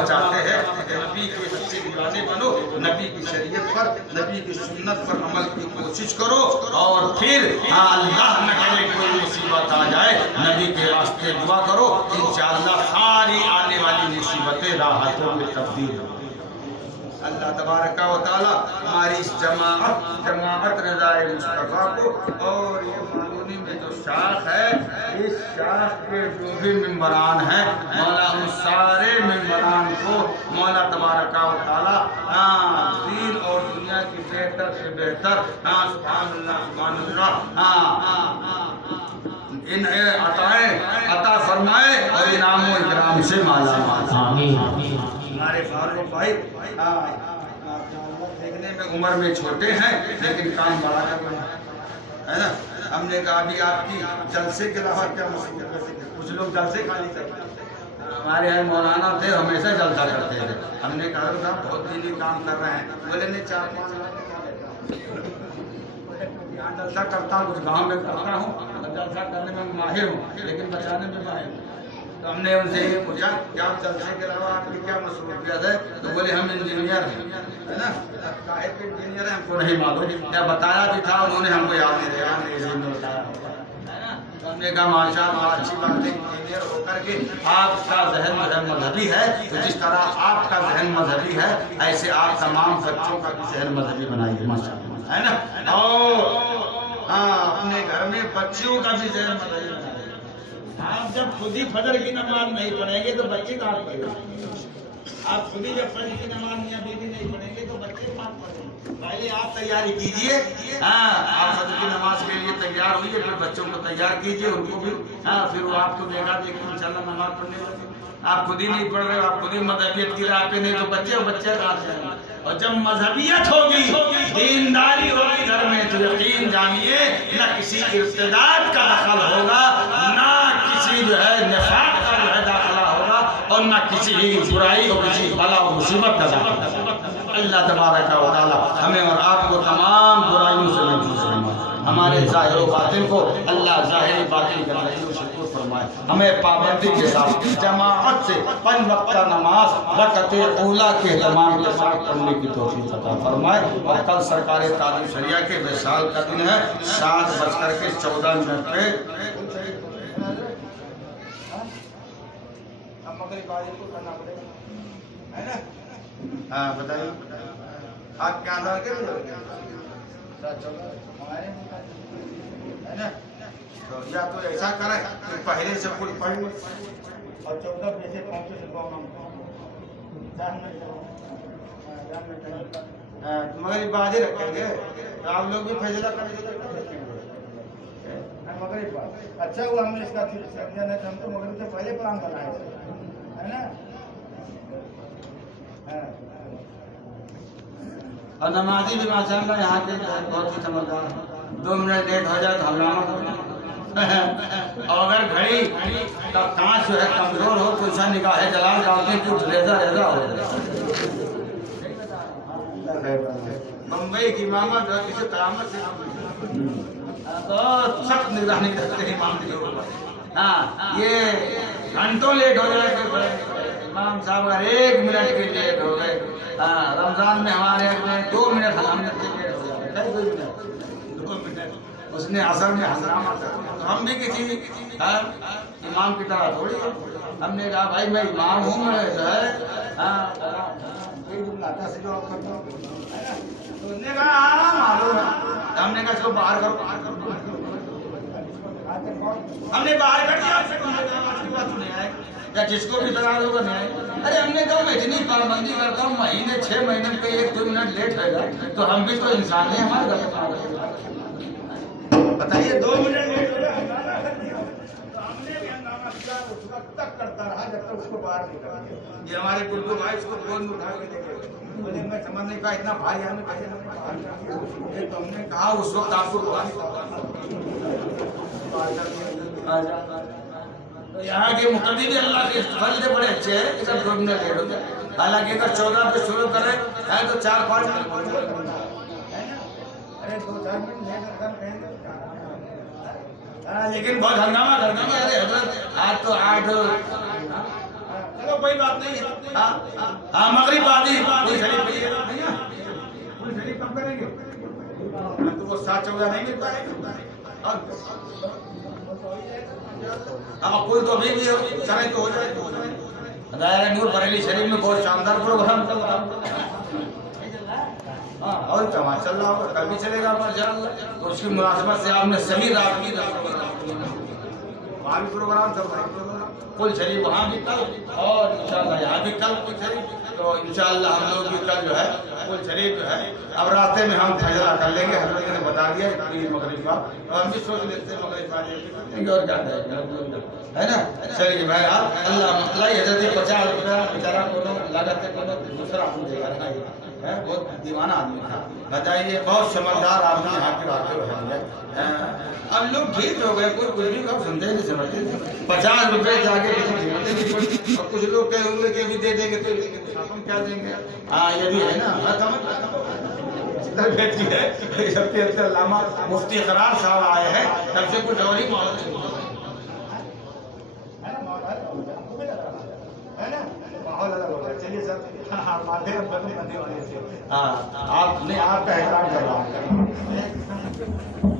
بچاتے ہیں۔ نبی کے سچے دیوانے بنو، نبی کی شریعت پر نبی کی سنت پر عمل کی کوشش کرو، اور پھر اللہ نہ کرے کوئی مصیبت آ جائے نبی کے واسطے دعا کرو، انشاءاللہ ساری آنے والی مصیبتیں راحتوں میں تبدیل ہوں۔ اللہ تبارک و تعالی ہماری اس جماعت رضائے مصطفیٰ کو اور یہ معلومی میں جو شاخ ہے، اس شاخ کے جو بھی ممبران ہیں مولا ان سارے ممبران کو مولا تبارک و تعالی دین اور دنیا کی بہتر سے بہتر سبحان اللہ ان عطائیں عطا فرمائے اور انعام و اکرام سے مالا مال۔ آمین۔ ہمارے فاروق بھائی دیکھنے میں عمر میں چھوٹے ہیں لیکن کام بڑا کر رہے ہیں، ہے نا۔ ہم نے کہا ابھی آپ کی جلسے کے علاوہ کیا مصیبت ہے، کچھ لوگ جلسے خالی کرتے، ہمارے یہاں مولانا تھے ہمیشہ جلسہ کرتے تھے۔ ہم نے کہا صاحب بہت دینی کام کر رہے ہیں، بولے نہیں 4-5 یہاں جلسہ کرتا ہوں، کچھ گاؤں میں کرتا ہوں، جلسہ کرنے میں ماہر ہوں لیکن بچانے میں ماہر ہوں۔ تو ہم نے ان سے یہ پوچھا کہ آپ جلسے کے علاوہ آپ کی کیا مصروفیت ہے، تو بولے ہم انجینئر ہیں، ہے نا۔ کاہے کے انجینئر ہیں ہم کو نہیں معلوم، کیا بتایا بھی تھا انہوں نے ہم کو یاد نہیں رہا، انگریزی میں بتایا ہے نا۔ تو ہم نے کہا ماشاء اللہ اچھی بات ہے، انجینئر ہو کر کے آپ کا ذہن مذہبی ہے، تو جس طرح آپ کا ذہن مذہبی ہے ایسے آپ تمام بچوں کا بھی ذہن مذہبی بنائیے ماشاء اللہ، ہے نا۔ اور اپنے گھر میں بچیوں کا بھی ذہن مذہبی بنائیے۔ آپ جب خود ہی فجر کی نماز نہیں پڑھیں گے تو بچے کہاں پڑھیں گے؟ آپ خود ہی جب فجر کی نماز میاں بیوی نہیں پڑھیں گے تو بچے کہاں پڑھیں گے؟ پہلے آپ تیاری کیجئے، آپ فجر کی نماز کے لیے تیار ہوئیے، پھر بچوں کو تیار کیجئے، ان کو بھی پھر وہ آپ کو دیکھا دیکھ کے انشاءاللہ نماز پڑھنے لگے۔ آپ خود ہی نہیں پڑھ رہے، آپ خود ہی مذہبیت کی راہ پہ نہیں تو بچے کہاں سے آئیں گے؟ اور جب مذہبیت ہوگی، دینداری ہوگی گھر میں تو یقین جانیے نہ کسی ارتداد کا دخل ہوگا، نہ کسی جو ہے نفاق کا جو ہے داخلہ ہوگا، اور نہ کسی برائی اور کسی بلا و مصیبت کا داخلہ ہوگا۔ اللہ تبارک و تعالی ہمیں اور آپ کو تمام برائیوں سے محفوظ فرمائے، ہمارے ظاہر و باطن کو اللہ ظاہری باطن کا نظر شکر فرمائے، ہمیں پابندی کے ساتھ جماعت سے 5 وقتہ نماز رکعت اولیٰ کے اہتمام کے ساتھ پڑھنے کی توفیق عطا فرمائے۔ اور کل سرکار تعلیم شریعہ کے وصال کا دن ہے، 7:14 پہ ہاں بتائیے آپ کیا تھا یا تو ایسا کریں کہ پہلے سے کچھ پڑھ لیں اور 14 بجے پہنچے مگر بعد ہی رکھیں گے، آپ لوگ بھی فیصلہ کریں مغرب بعد۔ اچھا ہوا ہم نے اس کا ہم تو مغرب سے پہلے پلان بنائے ہے نا۔ اور نمازی بھی ماشاءاللہ یہاں کے بہت ہی سمجھدار ہیں. 2 منٹ لیٹ ہو جائے تو ہنگامہ کرنا. اور اگر گھڑی کا کانچ جو ہے کمزور ہو تو اسا نگاہ جلال ڈالتے ہیں کہ ریزہ ریزہ ہو جائے. بمبئی کی امامت جو ہے کسی قیامت سے بہت سخت نگرانی کرتے ہیں امام کے اوپر. ہاں یہ گھنٹوں لیٹ ہو جائے تو امام صاحب اگر 1 منٹ کے لیٹ ہو گئے. ہاں رمضان میں ہمارے میں 2 منٹ ہم اس نے اثر میں ہنگامہ کر دیا. تو ہم بھی کسی امام کی طرح تھوڑی ہے. ہم نے کہا بھائی میں امام ہوں, میں جو ہے تو نے کہا ہاں معلوم ہے. ہم نے کہا چلو باہر کرو. ہم نے باہر کر دیا یا جس کو بھی تنازع ہوگا نہیں. ارے ہم نے کہا میں اتنی پابندی کرتا ہوں, مہینے 6 مہینے پہ 1-2 منٹ لیٹ رہے گا تو ہم بھی تو انسان ہیں. ہمارے گھر بتائیے 2 منٹ لیٹ ہو جائے ہم نے بھی ہنگامہ کیا. اس وقت تک کرتا رہا جب تک اس کو باہر نہیں کر دیا. یہ ہمارے گردو بھائی اس کو فون میں اٹھا کے لے گئے. مجھے میں سمجھ نہیں پایا اتنا بھاری ہمیں کیسے. تو ہم نے کہا اس وقت آپ کو یہاں کے مقتدی بھی اللہ کے فضل بڑے اچھے ہیں کہ سب 2 منٹ لیٹ ہو جائے. حالانکہ اگر 14 پہ شروع کریں تو 4-5 منٹ لیکن بہت ہنگامہ کرنا ہے. ارے حضرت آج تو 8 چلو کوئی بات نہیں ہے. ہاں مغرب آدھی شریف کم کریں گے تو وہ 7-14 نہیں مل پائے گا. ہاں کوئی تو ابھی بھی کریں تو ہو جائے. دائرہ نور بریلی شریف میں بہت شاندار پروگرام چل رہا ہاں اور کیا ماشاء اللہ کل بھی چلے گا ماشاء اللہ. تو اس کی مناسبت سے آپ نے صحیح رات کی وہاں بھی پروگرام چل رہا ہے. کل شریف وہاں بھی کل اور انشاءاللہ یہاں بھی کل کل شریف. تو انشاءاللہ ہم لوگ بھی کل جو ہے کل شریف جو ہے اب راستے میں ہم فیصلہ کر لیں گے. حضرت نے بتا دیا مغرب کا تو ہم بھی سوچ لیتے ہیں مغرب کا اور کیا ہے نا. چلیے بھائی آپ اللہ حضرت 50 روپیہ بیچارہ کو لاگت دوسرا ہم دے گا. بہت دیوانہ آدمی تھا. بتائیے بہت سمجھدار آدمی یہاں کے واقع ہے. اب لوگ ٹھیک ہو گئے, کوئی کچھ بھی کب سنتے نہیں سمجھتے. 50 روپئے جا کے اور کچھ لوگ کہے ہوئے کہ بھی دے دیں گے تو ہم کیا دیں گے. ہاں یہ بھی ہے نا. بیٹھی ہے سب کے علامہ مفتی قرار صاحب آئے ہیں تب سے کچھ اور ہی ماحول الگ ہو گیا. چلیے سر ہاں آپ کا احترام کر رہا ہوں.